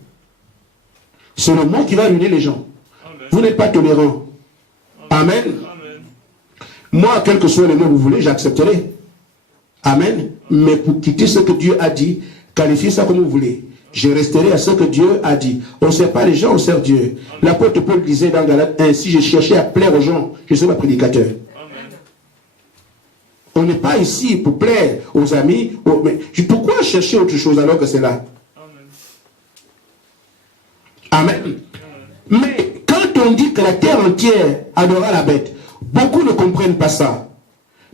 C'est le mot qui va ruiner les gens. Amen. Vous n'êtes pas tolérant. Amen. Amen. Moi, quel que soit le mot que vous voulez, j'accepterai. Amen. Mais pour quitter ce que Dieu a dit, qualifiez ça comme vous voulez. Je resterai à ce que Dieu a dit. On ne sert pas les gens, on sert Dieu. L'apôtre Paul disait dans Galates 1, si je cherchais à plaire aux gens, je serais pas prédicateur. Amen. On n'est pas ici pour plaire aux amis. Mais pourquoi chercher autre chose alors que c'est là? Amen. Mais quand on dit que la terre entière adora la bête, beaucoup ne comprennent pas ça.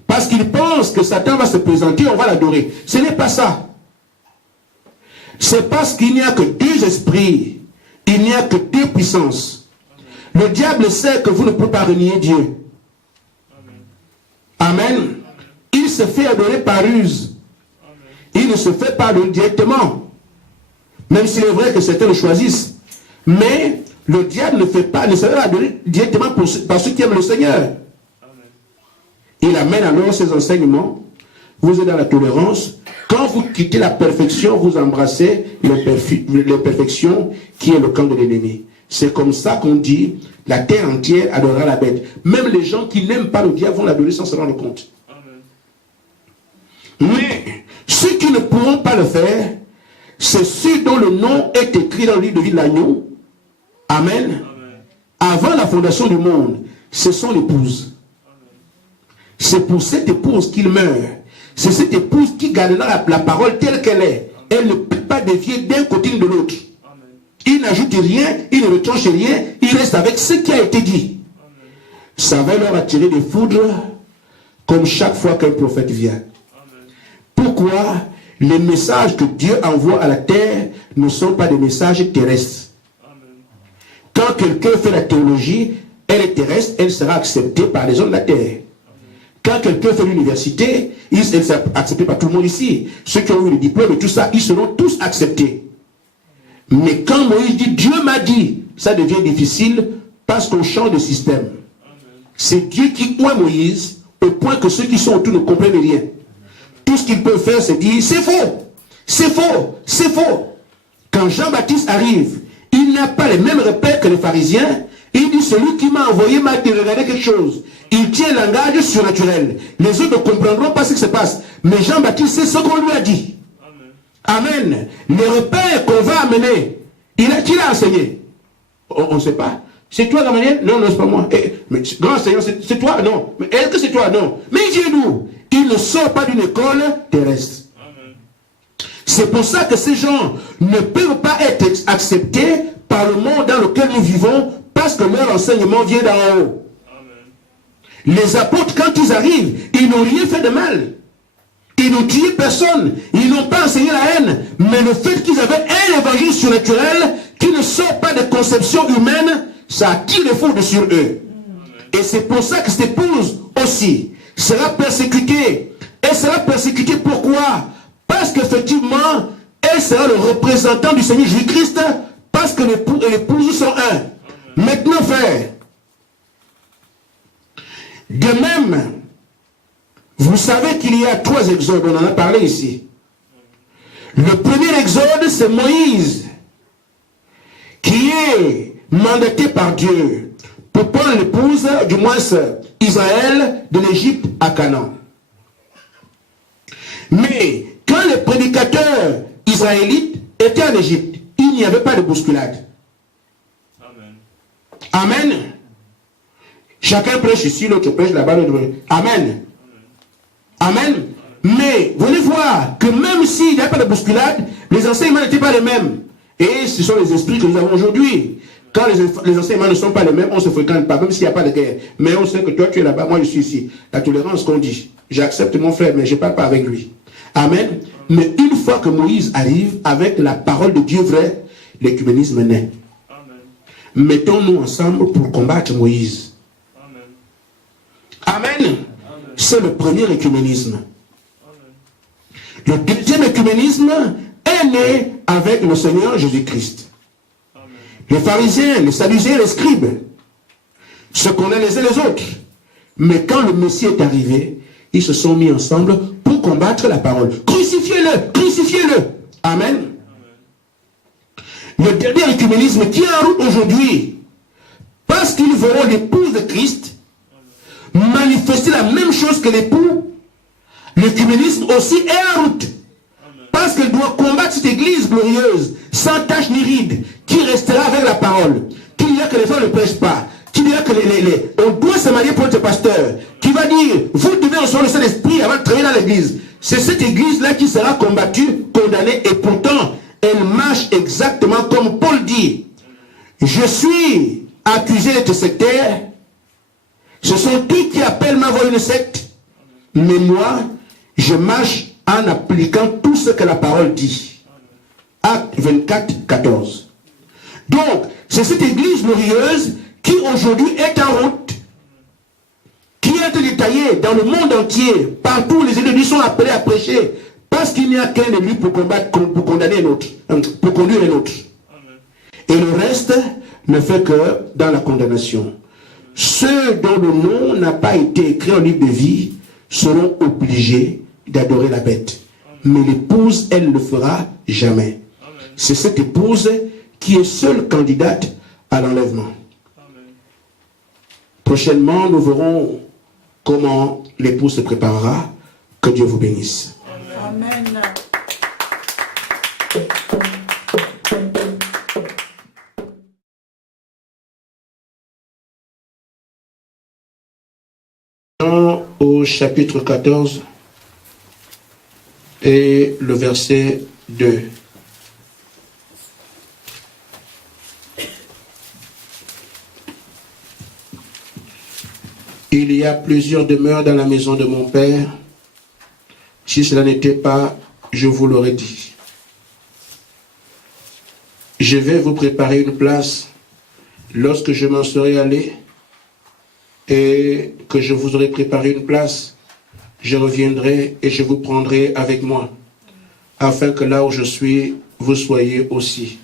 Parce qu'ils pensent que Satan va se présenter, on va l'adorer. Ce n'est pas ça. C'est parce qu'il n'y a que deux esprits. Il n'y a que deux puissances. Le diable sait que vous ne pouvez pas renier Dieu. Amen. Il se fait adorer par ruse. Il ne se fait pas adorer directement. Même s'il est vrai que certains le choisissent. Mais le diable ne se fait pas adorer directement par ceux qui aiment le Seigneur. Il amène alors ses enseignements. Vous êtes dans la tolérance. Quand vous quittez la perfection, vous embrassez la perfection qui est le camp de l'ennemi. C'est comme ça qu'on dit, la terre entière adorera la bête. Même les gens qui n'aiment pas le diable vont l'adorer sans se rendre compte. Amen. Mais ceux qui ne pourront pas le faire, c'est ceux dont le nom est écrit dans le livre de vie de l'agneau. Amen. Amen. Avant la fondation du monde, ce sont l'épouses. C'est pour cette épouse qu'il meurt. C'est cette épouse qui gardera la parole telle qu'elle est. Elle ne peut pas dévier d'un côté ni de l'autre. Il n'ajoute rien, il ne retranche rien, il reste avec ce qui a été dit. Amen. Ça va leur attirer des foudres comme chaque fois qu'un prophète vient. Amen. Pourquoi les messages que Dieu envoie à la terre ne sont pas des messages terrestres? Amen. Quand quelqu'un fait la théologie, elle est terrestre, elle sera acceptée par les gens de la terre. Quand quelqu'un fait l'université, il sera accepté par tout le monde ici. Ceux qui ont eu le diplôme et tout ça, ils seront tous acceptés. Mais quand Moïse dit « Dieu m'a dit », ça devient difficile parce qu'on change de système. C'est Dieu qui oint Moïse au point que ceux qui sont autour ne comprennent rien. Tout ce qu'ils peuvent faire, c'est dire « C'est faux, c'est faux, c'est faux ». Quand Jean-Baptiste arrive, il n'a pas les mêmes repères que les pharisiens. Il dit « Celui qui m'a envoyé m'a dit regarder quelque chose ». Il tient un langage surnaturel. Les autres ne comprendront pas ce qui se passe. Mais Jean-Baptiste sait ce qu'on lui a dit. Amen. Les repères qu'on va amener, qui l'a enseigné? On ne sait pas. C'est toi, Gamaliel? Non, non, c'est pas moi. Mais grand Seigneur, c'est toi? Non. Mais est-ce que c'est toi? Non. Mais il vient d'où? Il ne sort pas d'une école terrestre. C'est pour ça que ces gens ne peuvent pas être acceptés par le monde dans lequel nous vivons parce que leur enseignement vient d'en haut. Les apôtres, quand ils arrivent, ils n'ont rien fait de mal. Ils n'ont tué personne. Ils n'ont pas enseigné la haine. Mais le fait qu'ils avaient un évangile surnaturel qui ne sort pas de conception humaine, ça attire les foudres sur eux. Et c'est pour ça que cette épouse aussi sera persécutée. Elle sera persécutée pourquoi? Parce qu'effectivement, elle sera le représentant du Seigneur Jésus-Christ, parce que l'époux et l'épouse sont un. Maintenant, frère, de même, vous savez qu'il y a 3 exodes, on en a parlé ici. Le premier exode, c'est Moïse, qui est mandaté par Dieu pour prendre l'épouse, du moins Israël, de l'Égypte à Canaan. Mais quand les prédicateurs israélites étaient en Égypte, il n'y avait pas de bousculade. Amen. Amen. Chacun prêche ici, l'autre prêche là-bas, l'autre prêche. Amen. Amen. Mais vous allez voir que même s'il n'y a pas de bousculade, les enseignements n'étaient pas les mêmes. Et ce sont les esprits que nous avons aujourd'hui. Quand les enseignements ne sont pas les mêmes, on ne se fréquente pas, même s'il n'y a pas de guerre. Mais on sait que toi tu es là-bas, moi je suis ici. La tolérance qu'on dit. J'accepte mon frère, mais je ne parle pas avec lui. Amen. Mais une fois que Moïse arrive avec la parole de Dieu vrai, l'écuménisme naît. Mettons-nous ensemble pour combattre Moïse. Amen. Amen. C'est le premier écuménisme. Le deuxième écuménisme est né avec le Seigneur Jésus-Christ. Les pharisiens, les sadducéens, les scribes se connaissent les uns les autres. Mais quand le Messie est arrivé, ils se sont mis ensemble pour combattre la parole. Crucifiez-le, crucifiez-le. Amen. Le dernier écuménisme qui est en route aujourd'hui, parce qu'ils verront l'épouse de Christ manifester la même chose que l'époux, l'écuménisme aussi est en route. Parce qu'elle doit combattre cette église glorieuse, sans tache ni ride, qui restera avec la parole, qui dira que les femmes ne prêchent pas, qui dira que on doit se marier pour être pasteur, qui va dire, vous devez recevoir le Saint-Esprit avant de travailler dans l'église. C'est cette église-là qui sera combattue, condamnée, et pourtant, elle marche exactement comme Paul dit. Je suis accusé d'être sectaire. Ce sont eux qui appellent ma voix une secte. Mais moi, je marche en appliquant tout ce que la parole dit. Acte 24, 14. Donc, c'est cette église glorieuse qui aujourd'hui est en route, qui est détaillée dans le monde entier. Partout, les élus sont appelés à prêcher, parce qu'il n'y a qu'un élu pour combattre, pour condamner un autre, pour conduire un autre. Et le reste ne fait que dans la condamnation. Ceux dont le nom n'a pas été écrit en livre de vie seront obligés d'adorer la bête. Mais l'épouse, elle ne le fera jamais. C'est cette épouse qui est seule candidate à l'enlèvement. Prochainement, nous verrons comment l'épouse se préparera. Que Dieu vous bénisse. Amen. Au chapitre 14 et le verset 2. Il y a plusieurs demeures dans la maison de mon Père. Si cela n'était pas, je vous l'aurais dit. Je vais vous préparer une place. Lorsque je m'en serai allé et que je vous aurai préparé une place, je reviendrai et je vous prendrai avec moi, afin que là où je suis, vous soyez aussi.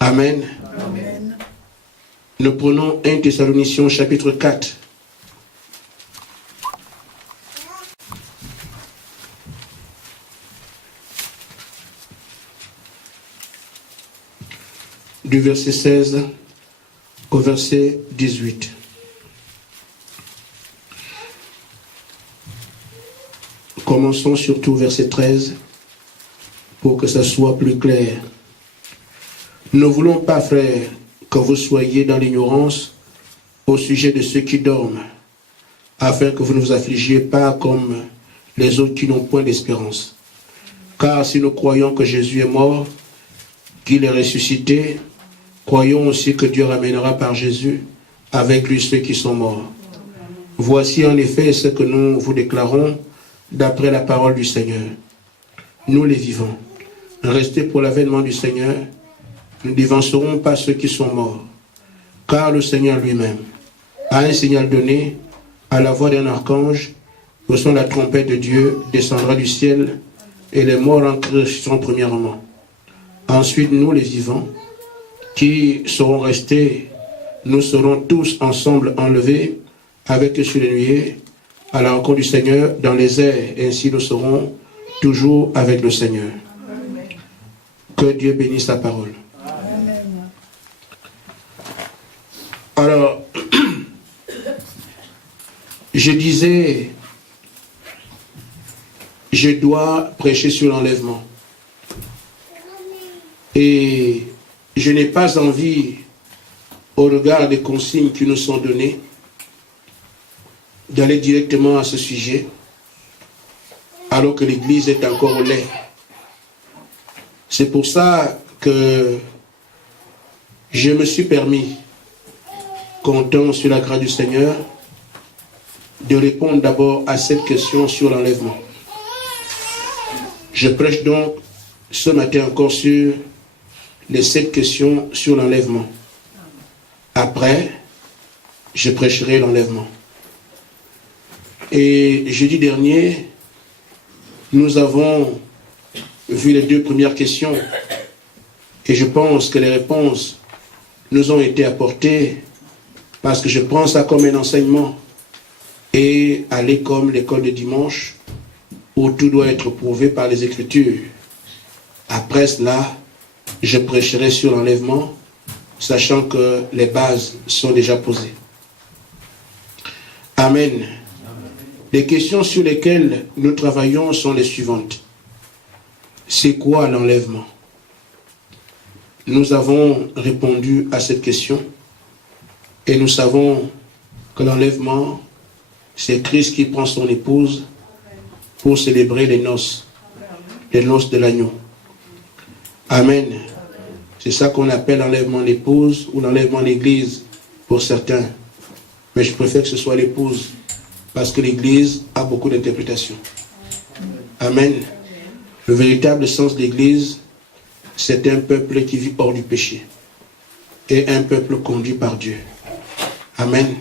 Amen. Amen. Nous prenons 1 Thessaloniciens chapitre 4. Du verset 16 au verset 18. Commençons surtout au verset 13 pour que ça soit plus clair. Ne voulons pas, frères, que vous soyez dans l'ignorance au sujet de ceux qui dorment, afin que vous ne vous affligiez pas comme les autres qui n'ont point d'espérance. Car si nous croyons que Jésus est mort, qu'il est ressuscité, croyons aussi que Dieu ramènera par Jésus avec lui ceux qui sont morts. Voici en effet ce que nous vous déclarons d'après la parole du Seigneur. Nous les vivants, restez pour l'avènement du Seigneur, nous ne dévancerons pas ceux qui sont morts, car le Seigneur lui-même a un signal donné à la voix d'un archange, au son de la trompette de Dieu, descendra du ciel, et les morts en Christ sont premièrement. Ensuite, nous, les vivants, qui seront restés, nous serons tous ensemble enlevés avec eux sur les nuées, à la rencontre du Seigneur dans les airs. Et ainsi, nous serons toujours avec le Seigneur. Amen. Que Dieu bénisse sa parole. Amen. Alors, je disais, je dois prêcher sur l'enlèvement. Et je n'ai pas envie, au regard des consignes qui nous sont données, d'aller directement à ce sujet, alors que l'Église est encore au lait. C'est pour ça que je me suis permis, comptant sur la grâce du Seigneur, de répondre d'abord à cette question sur l'enlèvement. Je prêche donc ce matin encore sur les 7 questions sur l'enlèvement. Après, je prêcherai l'enlèvement. Et jeudi dernier, nous avons vu les 2 premières questions et je pense que les réponses nous ont été apportées parce que je prends ça comme un enseignement et aller comme l'école de dimanche où tout doit être prouvé par les Écritures. Après cela, je prêcherai sur l'enlèvement, sachant que les bases sont déjà posées. Amen. Les questions sur lesquelles nous travaillons sont les suivantes. C'est quoi l'enlèvement? Nous avons répondu à cette question et nous savons que l'enlèvement, c'est Christ qui prend son épouse pour célébrer les noces de l'agneau. Amen. C'est ça qu'on appelle l'enlèvement de l'épouse ou l'enlèvement de l'église pour certains. Mais je préfère que ce soit l'épouse parce que l'église a beaucoup d'interprétations. Amen. Le véritable sens de l'église, c'est un peuple qui vit hors du péché et un peuple conduit par Dieu. Amen.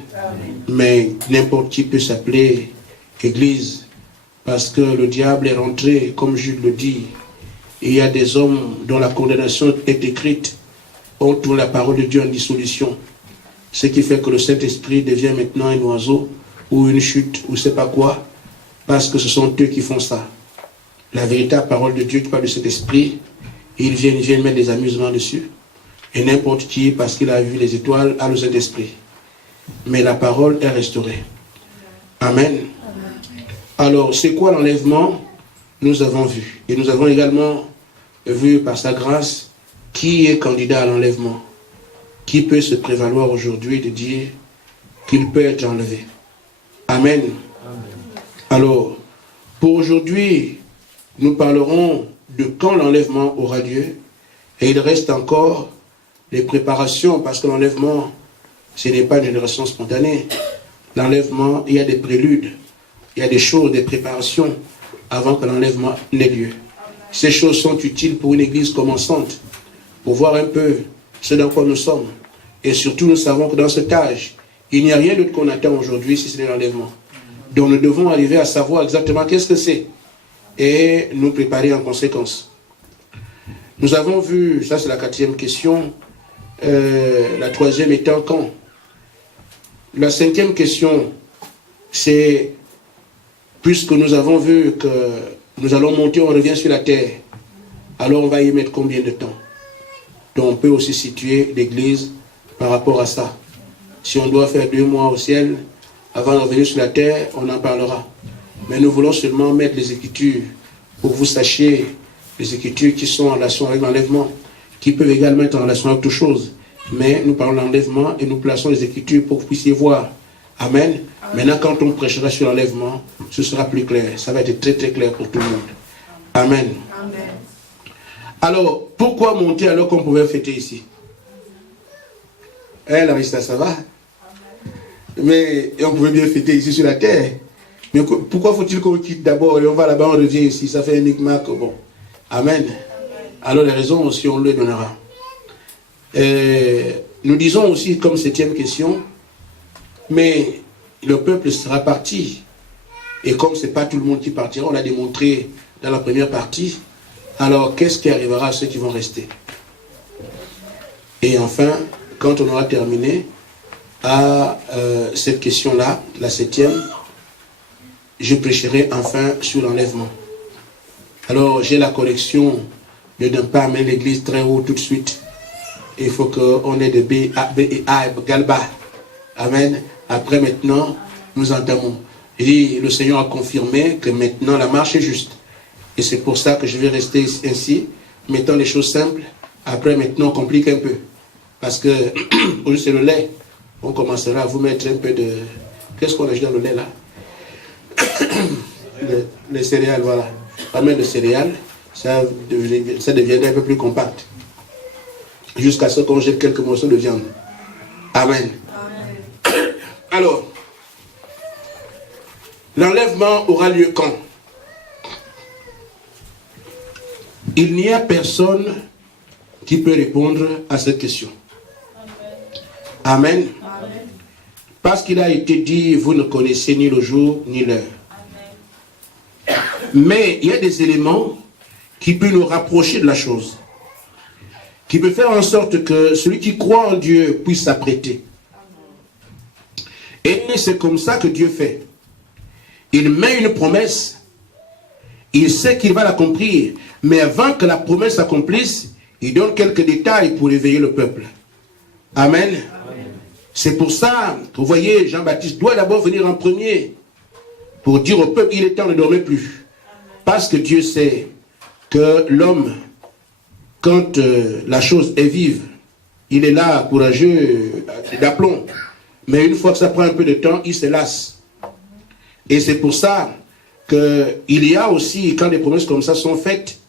Mais n'importe qui peut s'appeler église parce que le diable est rentré, comme Jude le dit. Il y a des hommes dont la condamnation est écrite, ont tourné la parole de Dieu en dissolution. Ce qui fait que le Saint-Esprit devient maintenant un oiseau ou une chute ou je ne sais pas quoi, parce que ce sont eux qui font ça. La véritable parole de Dieu qui parle de cet esprit, ils viennent mettre des amusements dessus. Et n'importe qui, parce qu'il a vu les étoiles, a le Saint-Esprit. Mais la parole est restaurée. Amen. Alors, c'est quoi l'enlèvement? Nous avons vu. Et nous avons également vu par sa grâce qui est candidat à l'enlèvement. Qui peut se prévaloir aujourd'hui de dire qu'il peut être enlevé. Amen. Alors, pour aujourd'hui, nous parlerons de quand l'enlèvement aura lieu. Et il reste encore les préparations, parce que l'enlèvement, ce n'est pas une génération spontanée. L'enlèvement, il y a des préludes, il y a des choses, des préparations avant que l'enlèvement n'ait lieu. Ces choses sont utiles pour une église commençante, pour voir un peu ce dans quoi nous sommes. Et surtout, nous savons que dans cet âge, il n'y a rien d'autre qu'on attend aujourd'hui si ce n'est l'enlèvement. Donc nous devons arriver à savoir exactement qu'est-ce que c'est et nous préparer en conséquence. Nous avons vu, ça c'est la 4e question, la 3e étant quand. La 5e question, c'est, puisque nous avons vu que nous allons monter, on revient sur la terre, alors on va y mettre combien de temps? Donc on peut aussi situer l'église par rapport à ça. Si on doit faire 2 mois au ciel, avant de revenir sur la terre, on en parlera. Mais nous voulons seulement mettre les Écritures, pour que vous sachiez les Écritures qui sont en relation avec l'enlèvement, qui peuvent également être en relation avec toutes choses. Mais nous parlons de l'enlèvement et nous plaçons les Écritures pour que vous puissiez voir. Amen. Maintenant, quand on prêchera sur l'enlèvement, ce sera plus clair. Ça va être très très clair pour tout le monde. Amen. Amen. Alors, pourquoi monter alors qu'on pouvait fêter ici? Larissa, ça va? Mais on pouvait bien fêter ici sur la terre. Mais pourquoi faut-il qu'on quitte d'abord et on va là-bas, on revient ici? Ça fait un micmac. Bon. Amen. Alors les raisons aussi, on les donnera. Nous disons aussi comme 7e question, mais le peuple sera parti. Et comme ce n'est pas tout le monde qui partira, on l'a démontré dans la première partie, alors qu'est-ce qui arrivera à ceux qui vont rester? Et enfin, quand on aura terminé à cette question-là, la 7e, je prêcherai enfin sur l'enlèvement. Alors j'ai la correction de ne pas amener l'église très haut tout de suite. Il faut qu'on ait de B et A égale bas. Amen. Après maintenant, nous entamons. Et le Seigneur a confirmé que maintenant la marche est juste. Et c'est pour ça que je vais rester ainsi, mettant les choses simples. Après maintenant on complique un peu. Parce que aujourd'hui c'est le lait. On commencera à vous mettre un peu de... Qu'est-ce qu'on ajoute dans le lait là? Les céréales, voilà. Pas mal de céréales, ça deviendra un peu plus compact. Jusqu'à ce qu'on jette quelques morceaux de viande. Amen. Amen. Alors, l'enlèvement aura lieu quand? Il n'y a personne qui peut répondre à cette question. Amen. Amen. Parce qu'il a été dit, vous ne connaissez ni le jour ni l'heure. Mais il y a des éléments qui peuvent nous rapprocher de la chose, qui peut faire en sorte que celui qui croit en Dieu puisse s'apprêter. Et c'est comme ça que Dieu fait. Il met une promesse, il sait qu'il va l'accomplir, mais avant que la promesse s'accomplisse, il donne quelques détails pour éveiller le peuple. Amen. Amen. C'est pour ça que vous voyez, Jean-Baptiste doit d'abord venir en premier pour dire au peuple, il est temps de ne dormir plus. Parce que Dieu sait que l'homme, quand la chose est vive, il est là, courageux, d'aplomb. Mais une fois que ça prend un peu de temps, il se lasse. Et c'est pour ça qu'il y a aussi, quand des promesses comme ça sont faites,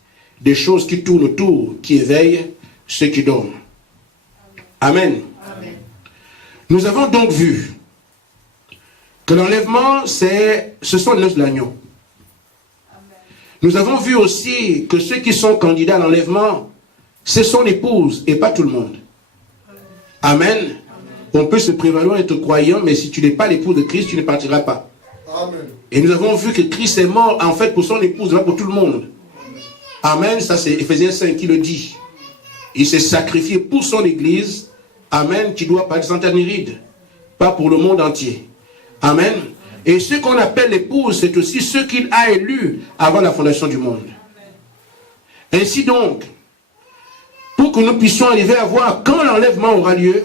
des choses qui tournent autour, qui éveillent ceux qui dorment. Amen. Amen. Nous avons donc vu que l'enlèvement, ce sont les noces de l'agneau. Nous avons vu aussi que ceux qui sont candidats à l'enlèvement, c'est son épouse et pas tout le monde. Amen. Amen. On peut se prévaloir être croyant, mais si tu n'es pas l'épouse de Christ, tu ne partiras pas. Amen. Et nous avons vu que Christ est mort en fait pour son épouse, pas pour tout le monde. Amen. Ça c'est Éphésiens 5 qui le dit. Il s'est sacrifié pour son église. Amen. Tu dois pas être sans ride, pas pour le monde entier. Amen. Et ce qu'on appelle l'épouse, c'est aussi ceux qu'il a élus avant la fondation du monde. Ainsi donc, pour que nous puissions arriver à voir quand l'enlèvement aura lieu,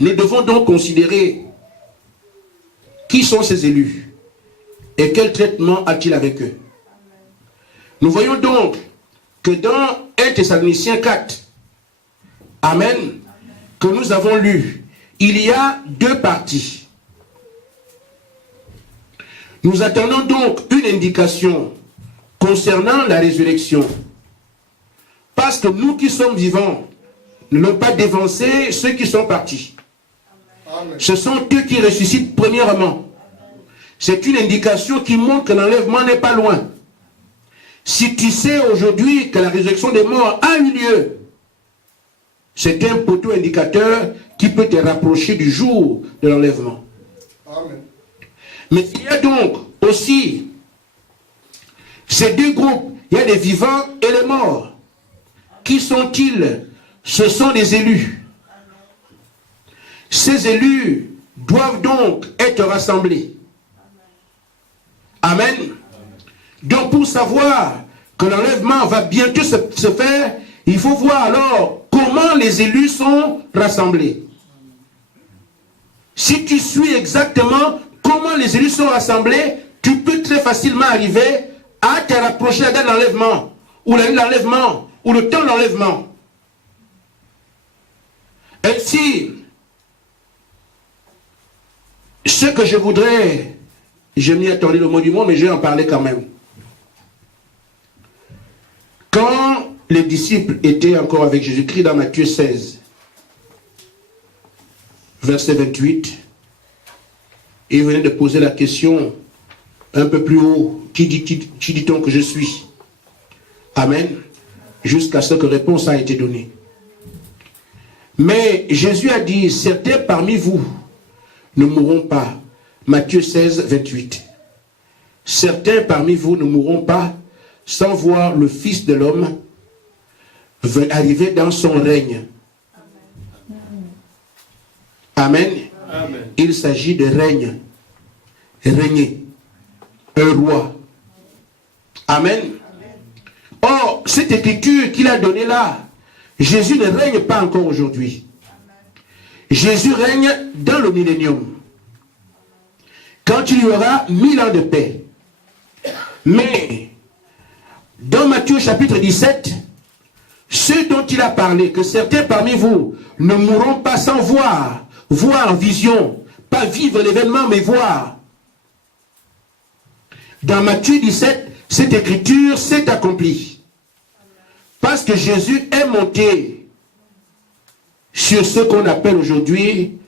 nous devons donc considérer qui sont ces élus et quel traitement a-t-il avec eux. Nous voyons donc que dans 1 Thessaloniciens 4, Amen, que nous avons lu, il y a deux parties. Nous attendons donc une indication concernant la résurrection. Parce que nous qui sommes vivants, ne n'allons pas dévancer ceux qui sont partis. Amen. Ce sont eux qui ressuscitent premièrement. C'est une indication qui montre que l'enlèvement n'est pas loin. Si tu sais aujourd'hui que la résurrection des morts a eu lieu, c'est un poteau indicateur qui peut te rapprocher du jour de l'enlèvement. Amen. Mais il y a donc aussi ces deux groupes. Il y a les vivants et les morts. Qui sont-ils? Ce sont des élus. Ces élus doivent donc être rassemblés. Amen. Donc pour savoir que l'enlèvement va bientôt se faire, il faut voir alors comment les élus sont rassemblés. Si tu suis exactement comment les élus sont rassemblés, tu peux très facilement arriver à te rapprocher de la date d'enlèvement, ou la nuit d'enlèvement, ou le temps de l'enlèvement. Ainsi, ce que je voudrais, je m'y attendais le mot du monde, mais je vais en parler quand même. Quand les disciples étaient encore avec Jésus-Christ dans Matthieu 16, verset 28, il venait de poser la question un peu plus haut, qui dit-on que je suis? Amen. Jusqu'à ce que réponse a été donnée. Mais Jésus a dit, certains parmi vous ne mourront pas, Matthieu 16, 28. Certains parmi vous ne mourront pas sans voir le Fils de l'homme arriver dans son règne. Amen. Amen. Il s'agit de règne. Régner. Un roi. Amen. Or, cette écriture qu'il a donnée là, Jésus ne règne pas encore aujourd'hui. Jésus règne dans le millénium. Quand il y aura 1000 ans de paix. Mais, dans Matthieu chapitre 17, ce dont il a parlé, que certains parmi vous ne mourront pas sans voir en vision, pas vivre l'événement, mais voir. Dans Matthieu 17, cette écriture s'est accomplie. Parce que Jésus est monté sur ce qu'on appelle aujourd'hui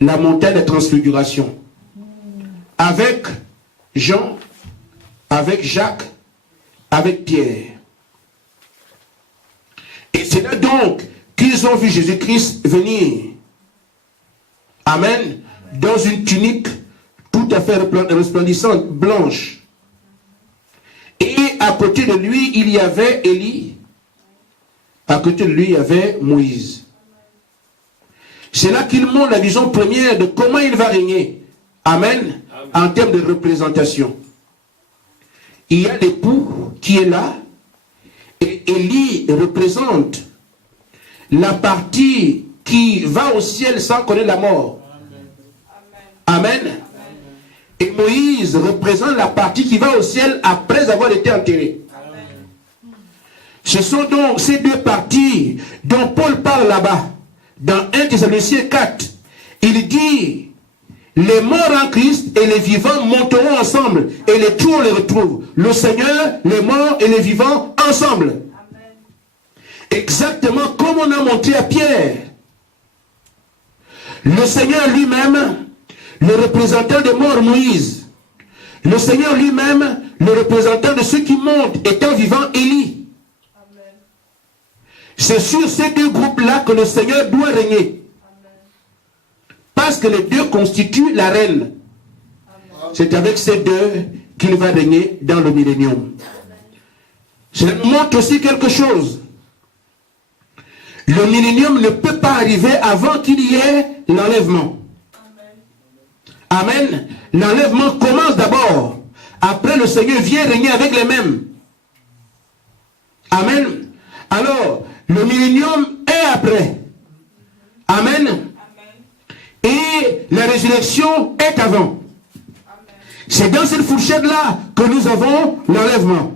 la montagne de transfiguration. Avec Jean, avec Jacques, avec Pierre. Et c'est là donc qu'ils ont vu Jésus-Christ venir. Amen. Dans une tunique tout à fait resplendissante, blanche. Et à côté de lui, il y avait Élie. À côté de lui, il y avait Moïse. C'est là qu'il montre la vision première de comment il va régner. Amen. En termes de représentation. Il y a l'époux qui est là. Et Élie représente la partie qui va au ciel sans connaître la mort. Amen. Amen. Et Moïse représente la partie qui va au ciel après avoir été enterré. Amen. Ce sont donc ces deux parties dont Paul parle là-bas. Dans 1 Thessaloniciens 4, il dit, les morts en Christ et les vivants monteront ensemble. Et les tours les retrouvent. Le Seigneur, les morts et les vivants ensemble. Amen. Exactement comme on a montré à Pierre. Le Seigneur lui-même, le représentant des morts Moïse. Le Seigneur lui-même, le représentant de ceux qui montent, étant vivant Élie. C'est sur ces deux groupes-là que le Seigneur doit régner. Parce que les deux constituent la reine. C'est avec ces deux qu'il va régner dans le millénium. Cela montre aussi quelque chose. Le millénium ne peut pas arriver avant qu'il y ait l'enlèvement. Amen. L'enlèvement commence d'abord. Après, le Seigneur vient régner avec les mêmes. Amen. Alors, le millénium est après. Amen. Et la résurrection est avant. C'est dans cette fourchette-là que nous avons l'enlèvement.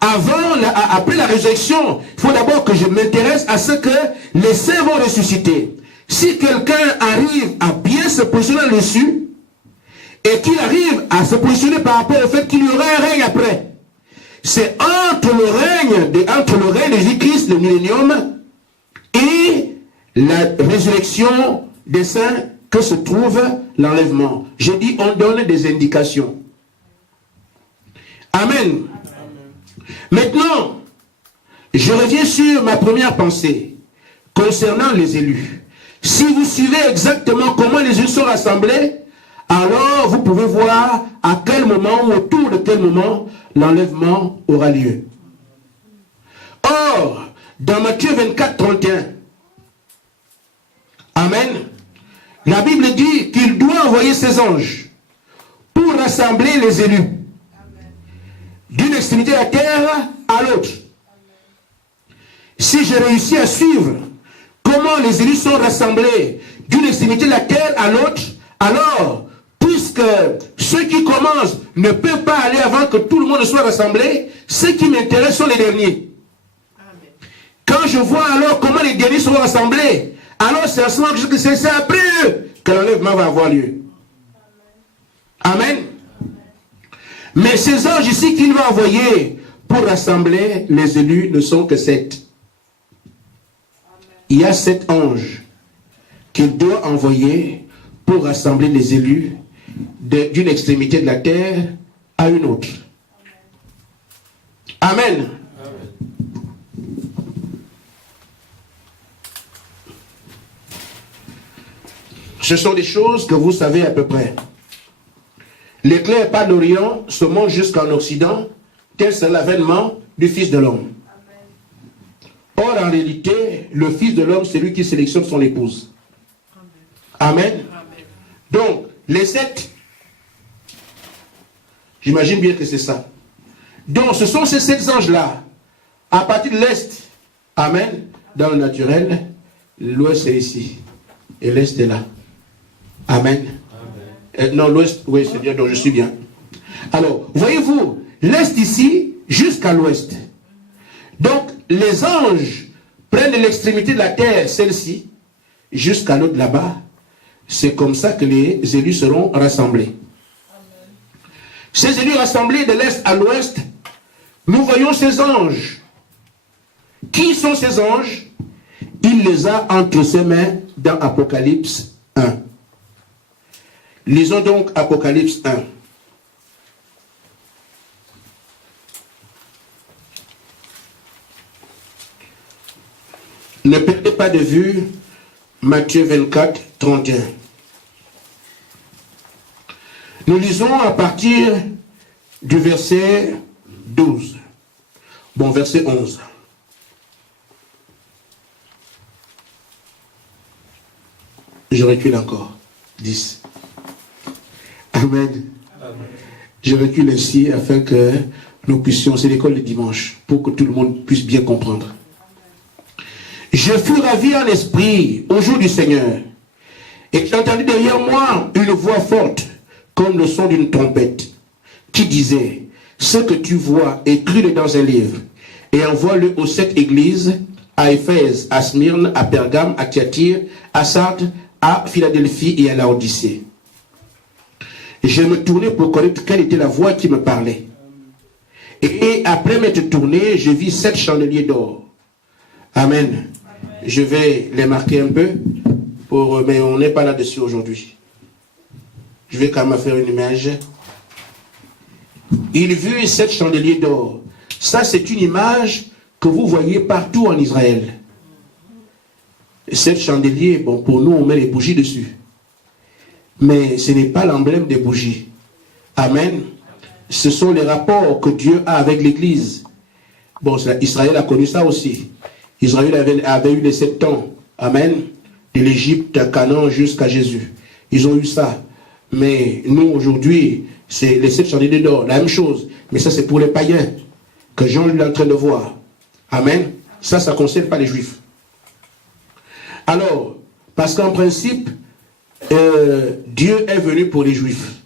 Après la résurrection, il faut d'abord que je m'intéresse à ce que les saints vont ressusciter. Si quelqu'un arrive à bien se positionner dessus, et qu'il arrive à se positionner par rapport au fait qu'il y aura un règne après, c'est entre le règne de Jésus-Christ, le millénium, et la résurrection des saints que se trouve l'enlèvement. J'ai dit, on donne des indications. Amen. Maintenant, je reviens sur ma première pensée concernant les élus. Si vous suivez exactement comment les élus sont rassemblés, alors vous pouvez voir à quel moment ou autour de quel moment l'enlèvement aura lieu. Or, dans Matthieu 24, 31, Amen, la Bible dit qu'il doit envoyer ses anges pour rassembler les élus d'une extrémité de la terre à l'autre. Si j'ai réussi à suivre comment les élus sont rassemblés d'une extrémité de la terre à l'autre, alors, puisque ceux qui commencent ne peuvent pas aller avant que tout le monde soit rassemblé, ceux qui m'intéressent sont les derniers. Quand je vois alors comment les derniers sont rassemblés, alors c'est à ce moment que c'est après eux que l'enlèvement va avoir lieu. Amen. Mais ces anges ici qu'il va envoyer pour rassembler les élus ne sont que 7. Il y a 7 anges qu'il doit envoyer pour rassembler les élus d'une extrémité de la terre à une autre. Amen. Ce sont des choses que vous savez à peu près. L'éclair part d'Orient se monte jusqu'en Occident, tel c'est l'avènement du Fils de l'homme. Or, en réalité, le Fils de l'homme, c'est lui qui sélectionne son épouse. Amen. Donc, les 7, j'imagine bien que c'est ça. Donc, ce sont ces 7 anges-là, à partir de l'Est. Amen. Dans le naturel, l'Ouest est ici, et l'Est est là. Amen. Non, l'Ouest, oui, c'est bien, donc je suis bien. Alors, voyez-vous, l'Est ici, jusqu'à l'Ouest. Donc, les anges prennent l'extrémité de la terre, celle-ci, jusqu'à l'autre là-bas. C'est comme ça que les élus seront rassemblés. Ces élus rassemblés de l'Est à l'Ouest, nous voyons ces anges. Qui sont ces anges? Il les a entre ses mains dans Apocalypse 1. Lisons donc Apocalypse 1. Ne perdez pas de vue Matthieu 24, 31. Nous lisons à partir du verset 12. Bon, verset 11. Je recule encore. 10. Amen. Amen. Je recule ainsi afin que nous puissions, c'est l'école de dimanche, pour que tout le monde puisse bien comprendre. Je fus ravi en esprit au jour du Seigneur, et j'entendis derrière moi une voix forte, comme le son d'une trompette, qui disait, ce que tu vois, écris-le dans un livre, et envoie-le aux 7 églises, à Éphèse, à Smyrne, à Pergame, à Thyatire, à Sardes, à Philadelphie et à Laodicée. Je me tournai pour connaître quelle était la voix qui me parlait. Et après m'être tourné, je vis 7 chandeliers d'or. Amen. Je vais les marquer un peu, mais on n'est pas là-dessus aujourd'hui. Je vais quand même faire une image. Il vit 7 chandeliers d'or. Ça, c'est une image que vous voyez partout en Israël. 7 chandeliers, bon, pour nous, on met les bougies dessus. Mais ce n'est pas l'emblème des bougies. Amen. Ce sont les rapports que Dieu a avec l'Église. Bon, Israël a connu ça aussi. Israël avait eu les 7 ans. Amen. De l'Égypte à Canaan jusqu'à Jésus. Ils ont eu ça. Mais nous, aujourd'hui, c'est les 7 chandeliers d'or. La même chose. Mais ça, c'est pour les païens. Que Jean est en train de voir. Amen. Ça ne concerne pas les Juifs. Alors, parce qu'en principe, Dieu est venu pour les Juifs.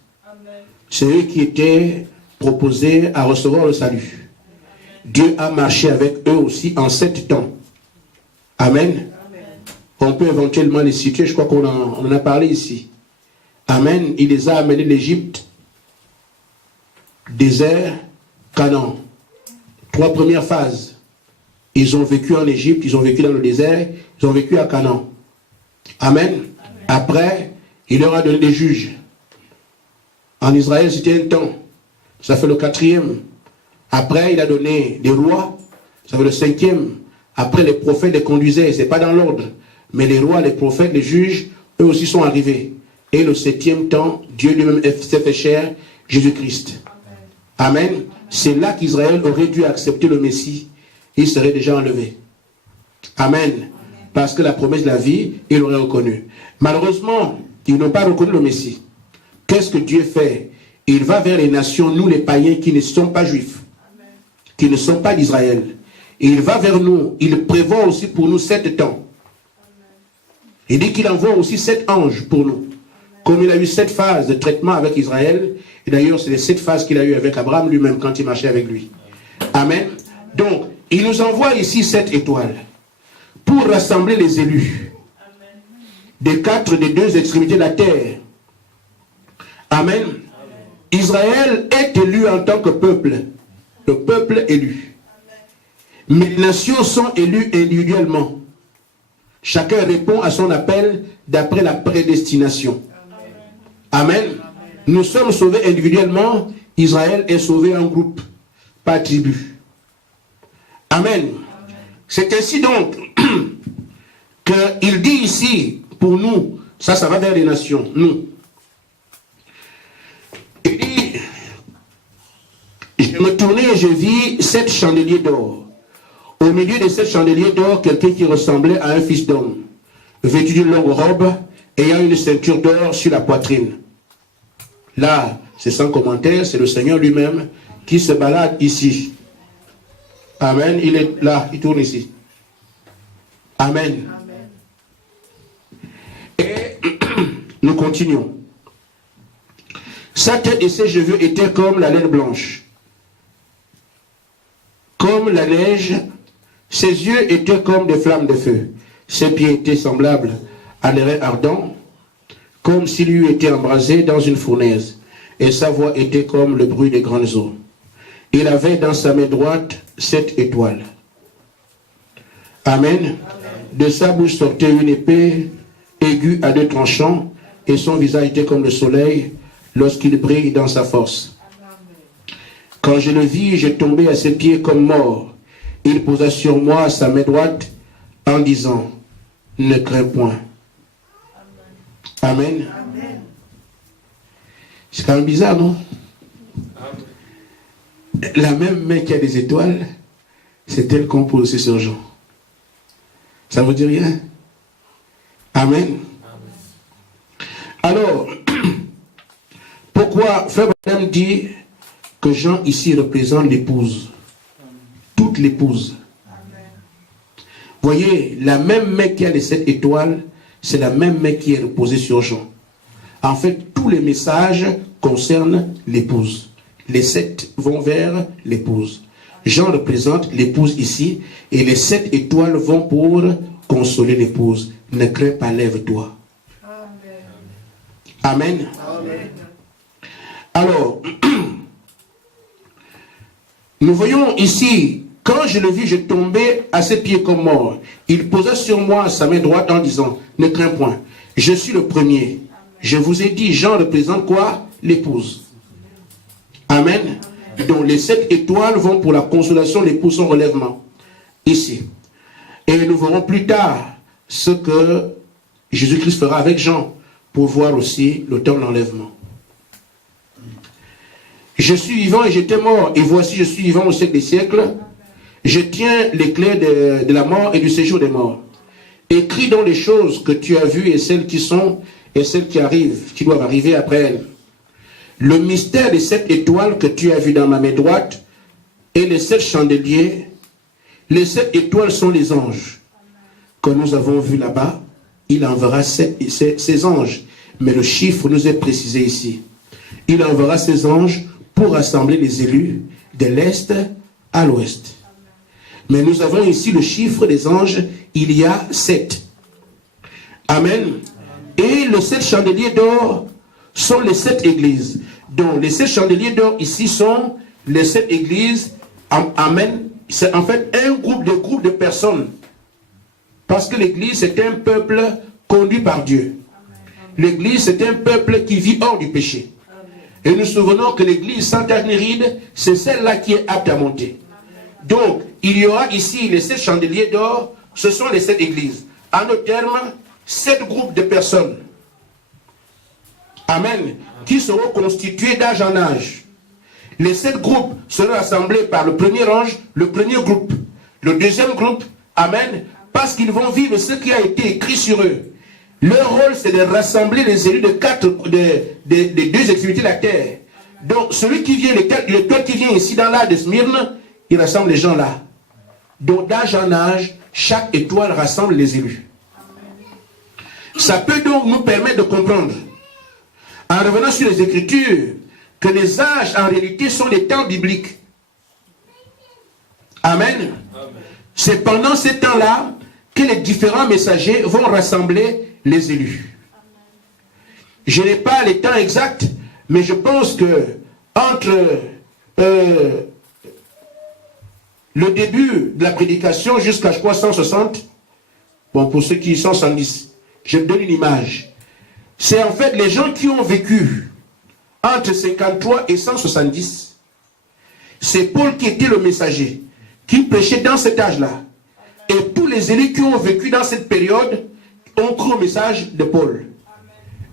C'est eux qui étaient proposés à recevoir le salut. Dieu a marché avec eux aussi en 7 temps. Amen. On peut éventuellement les situer, je crois qu'on en a parlé ici. Amen. Il les a amenés d'Égypte, désert, Canaan. 3 premières phases. Ils ont vécu en Égypte, ils ont vécu dans le désert, ils ont vécu à Canaan. Amen. Après, il leur a donné des juges. En Israël, c'était un temps. Ça fait le 4e. Après, il a donné des rois. Ça fait le 5e. Après, les prophètes les conduisaient. Ce n'est pas dans l'ordre. Mais les rois, les prophètes, les juges, eux aussi sont arrivés. Et le 7e temps, Dieu lui-même s'est fait chair, Jésus-Christ. Amen. C'est là qu'Israël aurait dû accepter le Messie. Il serait déjà enlevé. Amen. Parce que la promesse de la vie, il l'aurait reconnu. Malheureusement, ils n'ont pas reconnu le Messie. Qu'est-ce que Dieu fait? Il va vers les nations, nous les païens qui ne sont pas juifs, qui ne sont pas d'Israël. Il va vers nous, il prévoit aussi pour nous 7 temps. Il dit qu'il envoie aussi 7 anges pour nous. Comme il a eu 7 phases de traitement avec Israël, et d'ailleurs c'est les 7 phases qu'il a eu avec Abraham lui-même quand il marchait avec lui. Amen. Donc, il nous envoie ici 7 étoiles pour rassembler les élus des 4 des 2 extrémités de la terre. Amen. Israël est élu en tant que peuple. Le peuple élu. Mais les nations sont élues individuellement. Chacun répond à son appel d'après la prédestination. Amen. Nous sommes sauvés individuellement. Israël est sauvé en groupe, par tribu. Amen. C'est ainsi donc qu'il dit ici, pour nous, Ça va vers les nations, nous. Il dit, je me tournais et je vis 7 chandeliers d'or. Au milieu de 7 chandeliers d'or, quelqu'un qui ressemblait à un fils d'homme, vêtu d'une longue robe, ayant une ceinture d'or sur la poitrine. Là, c'est sans commentaire, c'est le Seigneur lui-même qui se balade ici. Amen. Il est là, il tourne ici. Amen. Amen. Et nous continuons. Sa tête et ses cheveux étaient comme la laine blanche, comme la neige. Ses yeux étaient comme des flammes de feu. Ses pieds étaient semblables à des raies ardents, comme s'il eût été embrasé dans une fournaise. Et sa voix était comme le bruit des grandes eaux. Il avait dans sa main droite 7 étoiles. Amen. Amen. De sa bouche sortait une épée aiguë à 2 tranchants, et son visage était comme le soleil lorsqu'il brille dans sa force. Quand je le vis, je tombais à ses pieds comme mort. Il posa sur moi sa main droite en disant, ne crains point. Amen. Amen. C'est quand même bizarre, non? Amen. La même main qui a des étoiles, c'est elle qu'on pose aussi sur Jean. Ça ne vous dit rien? Amen. Amen. Alors, pourquoi Frère Branham dit que Jean ici représente l'épouse? Toute l'épouse. Voyez, la même main qui a les 7 étoiles, c'est la même main qui est reposée sur Jean. En fait, tous les messages concernent l'épouse. Les 7 vont vers l'épouse. Jean représente l'épouse ici, et les 7 étoiles vont pour consoler l'épouse. Ne crains pas, lève-toi. Amen. Amen. Alors, nous voyons ici, quand je le vis, je tombais à ses pieds comme mort. Il posa sur moi sa main droite en disant, ne crains point, je suis le premier. Je vous ai dit, Jean représente quoi? L'épouse. Amen. Donc les 7 étoiles vont pour la consolation, l'épouse, son relèvement. Ici. Et nous verrons plus tard ce que Jésus-Christ fera avec Jean pour voir aussi le temps de l'enlèvement. Je suis vivant et j'étais mort, et voici je suis vivant au siècle des siècles. Je tiens les clés de la mort et du séjour des morts. Écris donc les choses que tu as vues et celles qui sont et celles qui arrivent, qui doivent arriver après elles. Le mystère des 7 étoiles que tu as vues dans ma main droite et les 7 chandeliers. Les 7 étoiles sont les anges que nous avons vus là-bas. Il enverra ces anges, mais le chiffre nous est précisé ici. Il enverra ces anges pour rassembler les élus de l'Est à l'Ouest. Mais nous avons ici le chiffre des anges, il y a 7. Amen. Et les 7 chandeliers d'or sont les 7 églises. Donc les 7 chandeliers d'or ici sont les 7 églises. Amen. C'est en fait un groupe de personnes. Parce que l'église c'est un peuple conduit par Dieu. L'église c'est un peuple qui vit hors du péché. Et nous nous souvenons que l'église Sainte-Anne-Néride, c'est celle-là qui est apte à monter. Donc, il y aura ici les 7 chandeliers d'or, ce sont les 7 églises. En nos termes, 7 groupes de personnes. Amen. Qui seront constitués d'âge en âge. Les 7 groupes seront assemblés par le premier ange, le premier groupe. Le deuxième groupe, amen, parce qu'ils vont vivre ce qui a été écrit sur eux. Leur rôle, c'est de rassembler les élus des 2 extrémités de la terre. Donc, celui qui vient, le qui vient ici dans l'âge de Smyrne, il rassemble les gens là. Donc, d'âge en âge, chaque étoile rassemble les élus. Ça peut donc nous permettre de comprendre, en revenant sur les Écritures, que les âges, en réalité, sont les temps bibliques. Amen. C'est pendant ces temps-là que les différents messagers vont rassembler les élus. Je n'ai pas les temps exacts, mais je pense que entre le début de la prédication jusqu'à 160, bon, pour ceux qui sont 110, je me donne une image. C'est en fait les gens qui ont vécu entre 53 et 170. C'est Paul qui était le messager, qui prêchait dans cet âge-là. Et tous les élus qui ont vécu dans cette période ont cru au message de Paul.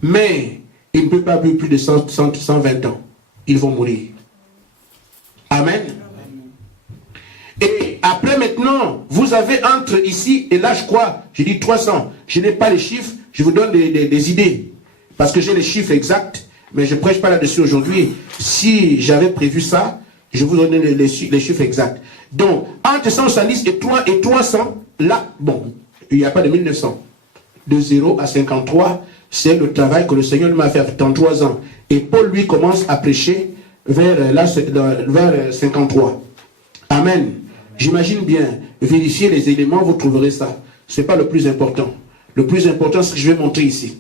Mais il ne peut pas vivre plus de 120 ans. Ils vont mourir. Amen. Et après maintenant, vous avez entre ici et là, je crois, j'ai dit 300. Je n'ai pas les chiffres, je vous donne des idées. Parce que j'ai les chiffres exacts, mais je ne prêche pas là-dessus aujourd'hui. Si j'avais prévu ça, je vous donne les chiffres exacts. Donc, entre 170 et 300, là, bon, il n'y a pas de 1900. De 0 à 53, c'est le travail que le Seigneur m'a fait dans 3 ans. Et Paul, lui, commence à prêcher vers 53. Amen. J'imagine bien, vérifiez les éléments, vous trouverez ça. Ce n'est pas le plus important. Le plus important, c'est ce que je vais montrer ici.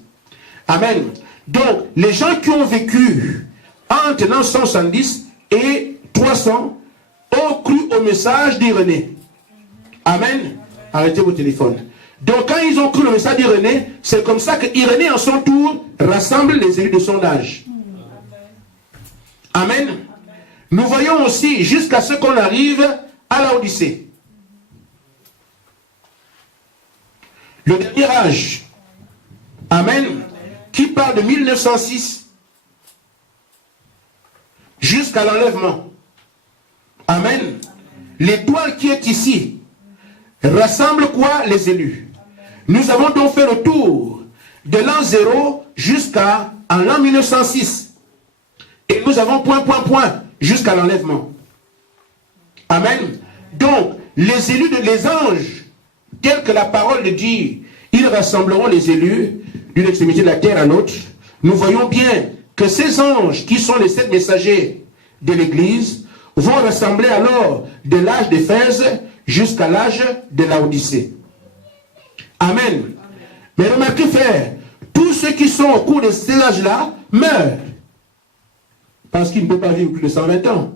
Amen. Donc, les gens qui ont vécu entre 170 et 300 ont cru au message d'Irénée. Amen. Arrêtez vos téléphones. Donc, quand ils ont cru au message d'Irénée, c'est comme ça que Irénée, en son tour, rassemble les élus de son âge. Amen. Nous voyons aussi, jusqu'à ce qu'on arrive à la Odyssée. Le dernier âge. Amen. Qui part de 1906 jusqu'à l'enlèvement. Amen. L'étoile qui est ici rassemble quoi? Les élus. Nous avons donc fait le tour de l'an 0 jusqu'à l'an 1906. Et nous avons point jusqu'à l'enlèvement. Amen. Donc, les élus les anges, tels que la parole le dit, ils rassembleront les élus d'une extrémité de la terre à l'autre. Nous voyons bien que ces anges, qui sont les 7 messagers de l'Église, vont rassembler alors de l'âge d'Éphèse jusqu'à l'âge de la Odyssée. Amen. Mais remarquez, frère, tous ceux qui sont au cours de ces âges-là meurent. Parce qu'ils ne peuvent pas vivre plus de 120 ans.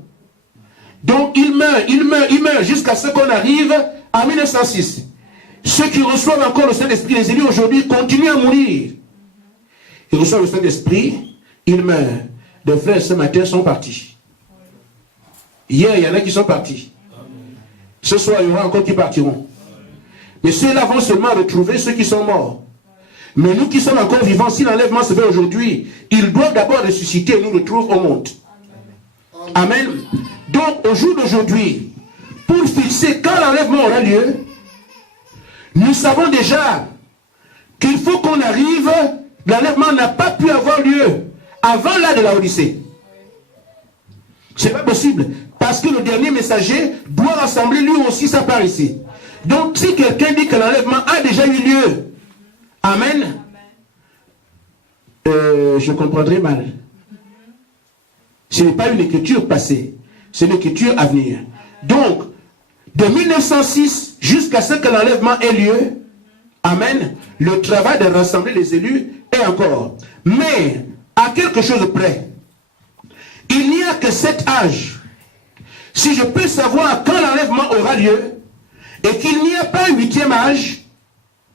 Donc ils meurent jusqu'à ce qu'on arrive à 1906. Ceux qui reçoivent encore le Saint-Esprit, les élus aujourd'hui, continuent à mourir. Ils reçoivent le Saint-Esprit, ils meurent. Des frères ce matin sont partis. Hier, il y en a qui sont partis. Ce soir, il y aura encore qui partiront. Mais ceux-là vont seulement retrouver ceux qui sont morts. Mais nous qui sommes encore vivants, si l'enlèvement se fait aujourd'hui, ils doivent d'abord ressusciter et nous retrouvent au monde. Amen. Donc, au jour d'aujourd'hui, pour fixer quand l'enlèvement aura lieu, nous savons déjà qu'il faut qu'on arrive, l'enlèvement n'a pas pu avoir lieu avant l'âge de la Odyssée. Ce n'est pas possible, parce que le dernier messager doit rassembler lui aussi sa part ici. Donc, si quelqu'un dit que l'enlèvement a déjà eu lieu, amen, je comprendrai mal. Ce n'est pas une écriture passée, c'est une écriture à venir. Donc, de 1906 jusqu'à ce que l'enlèvement ait lieu, amen, le travail de rassembler les élus est encore. Mais, à quelque chose près, il n'y a que 7 âges. Si je peux savoir quand l'enlèvement aura lieu, et qu'il n'y a pas un 8e âge,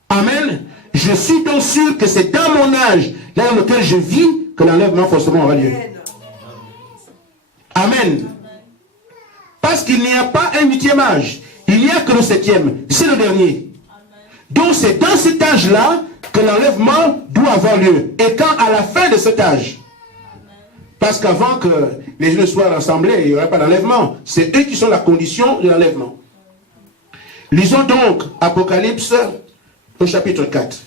amen, je suis donc sûr que c'est dans mon âge, dans lequel je vis, que l'enlèvement forcément aura lieu. Amen. Parce qu'il n'y a pas un 8e âge, il n'y a que le 7e, c'est le dernier. Donc c'est dans cet âge-là que l'enlèvement doit avoir lieu. Et quand à la fin de cet âge, parce qu'avant que les jeunes soient rassemblés, il n'y aura pas d'enlèvement. C'est eux qui sont la condition de l'enlèvement. Lisons donc Apocalypse au chapitre 4.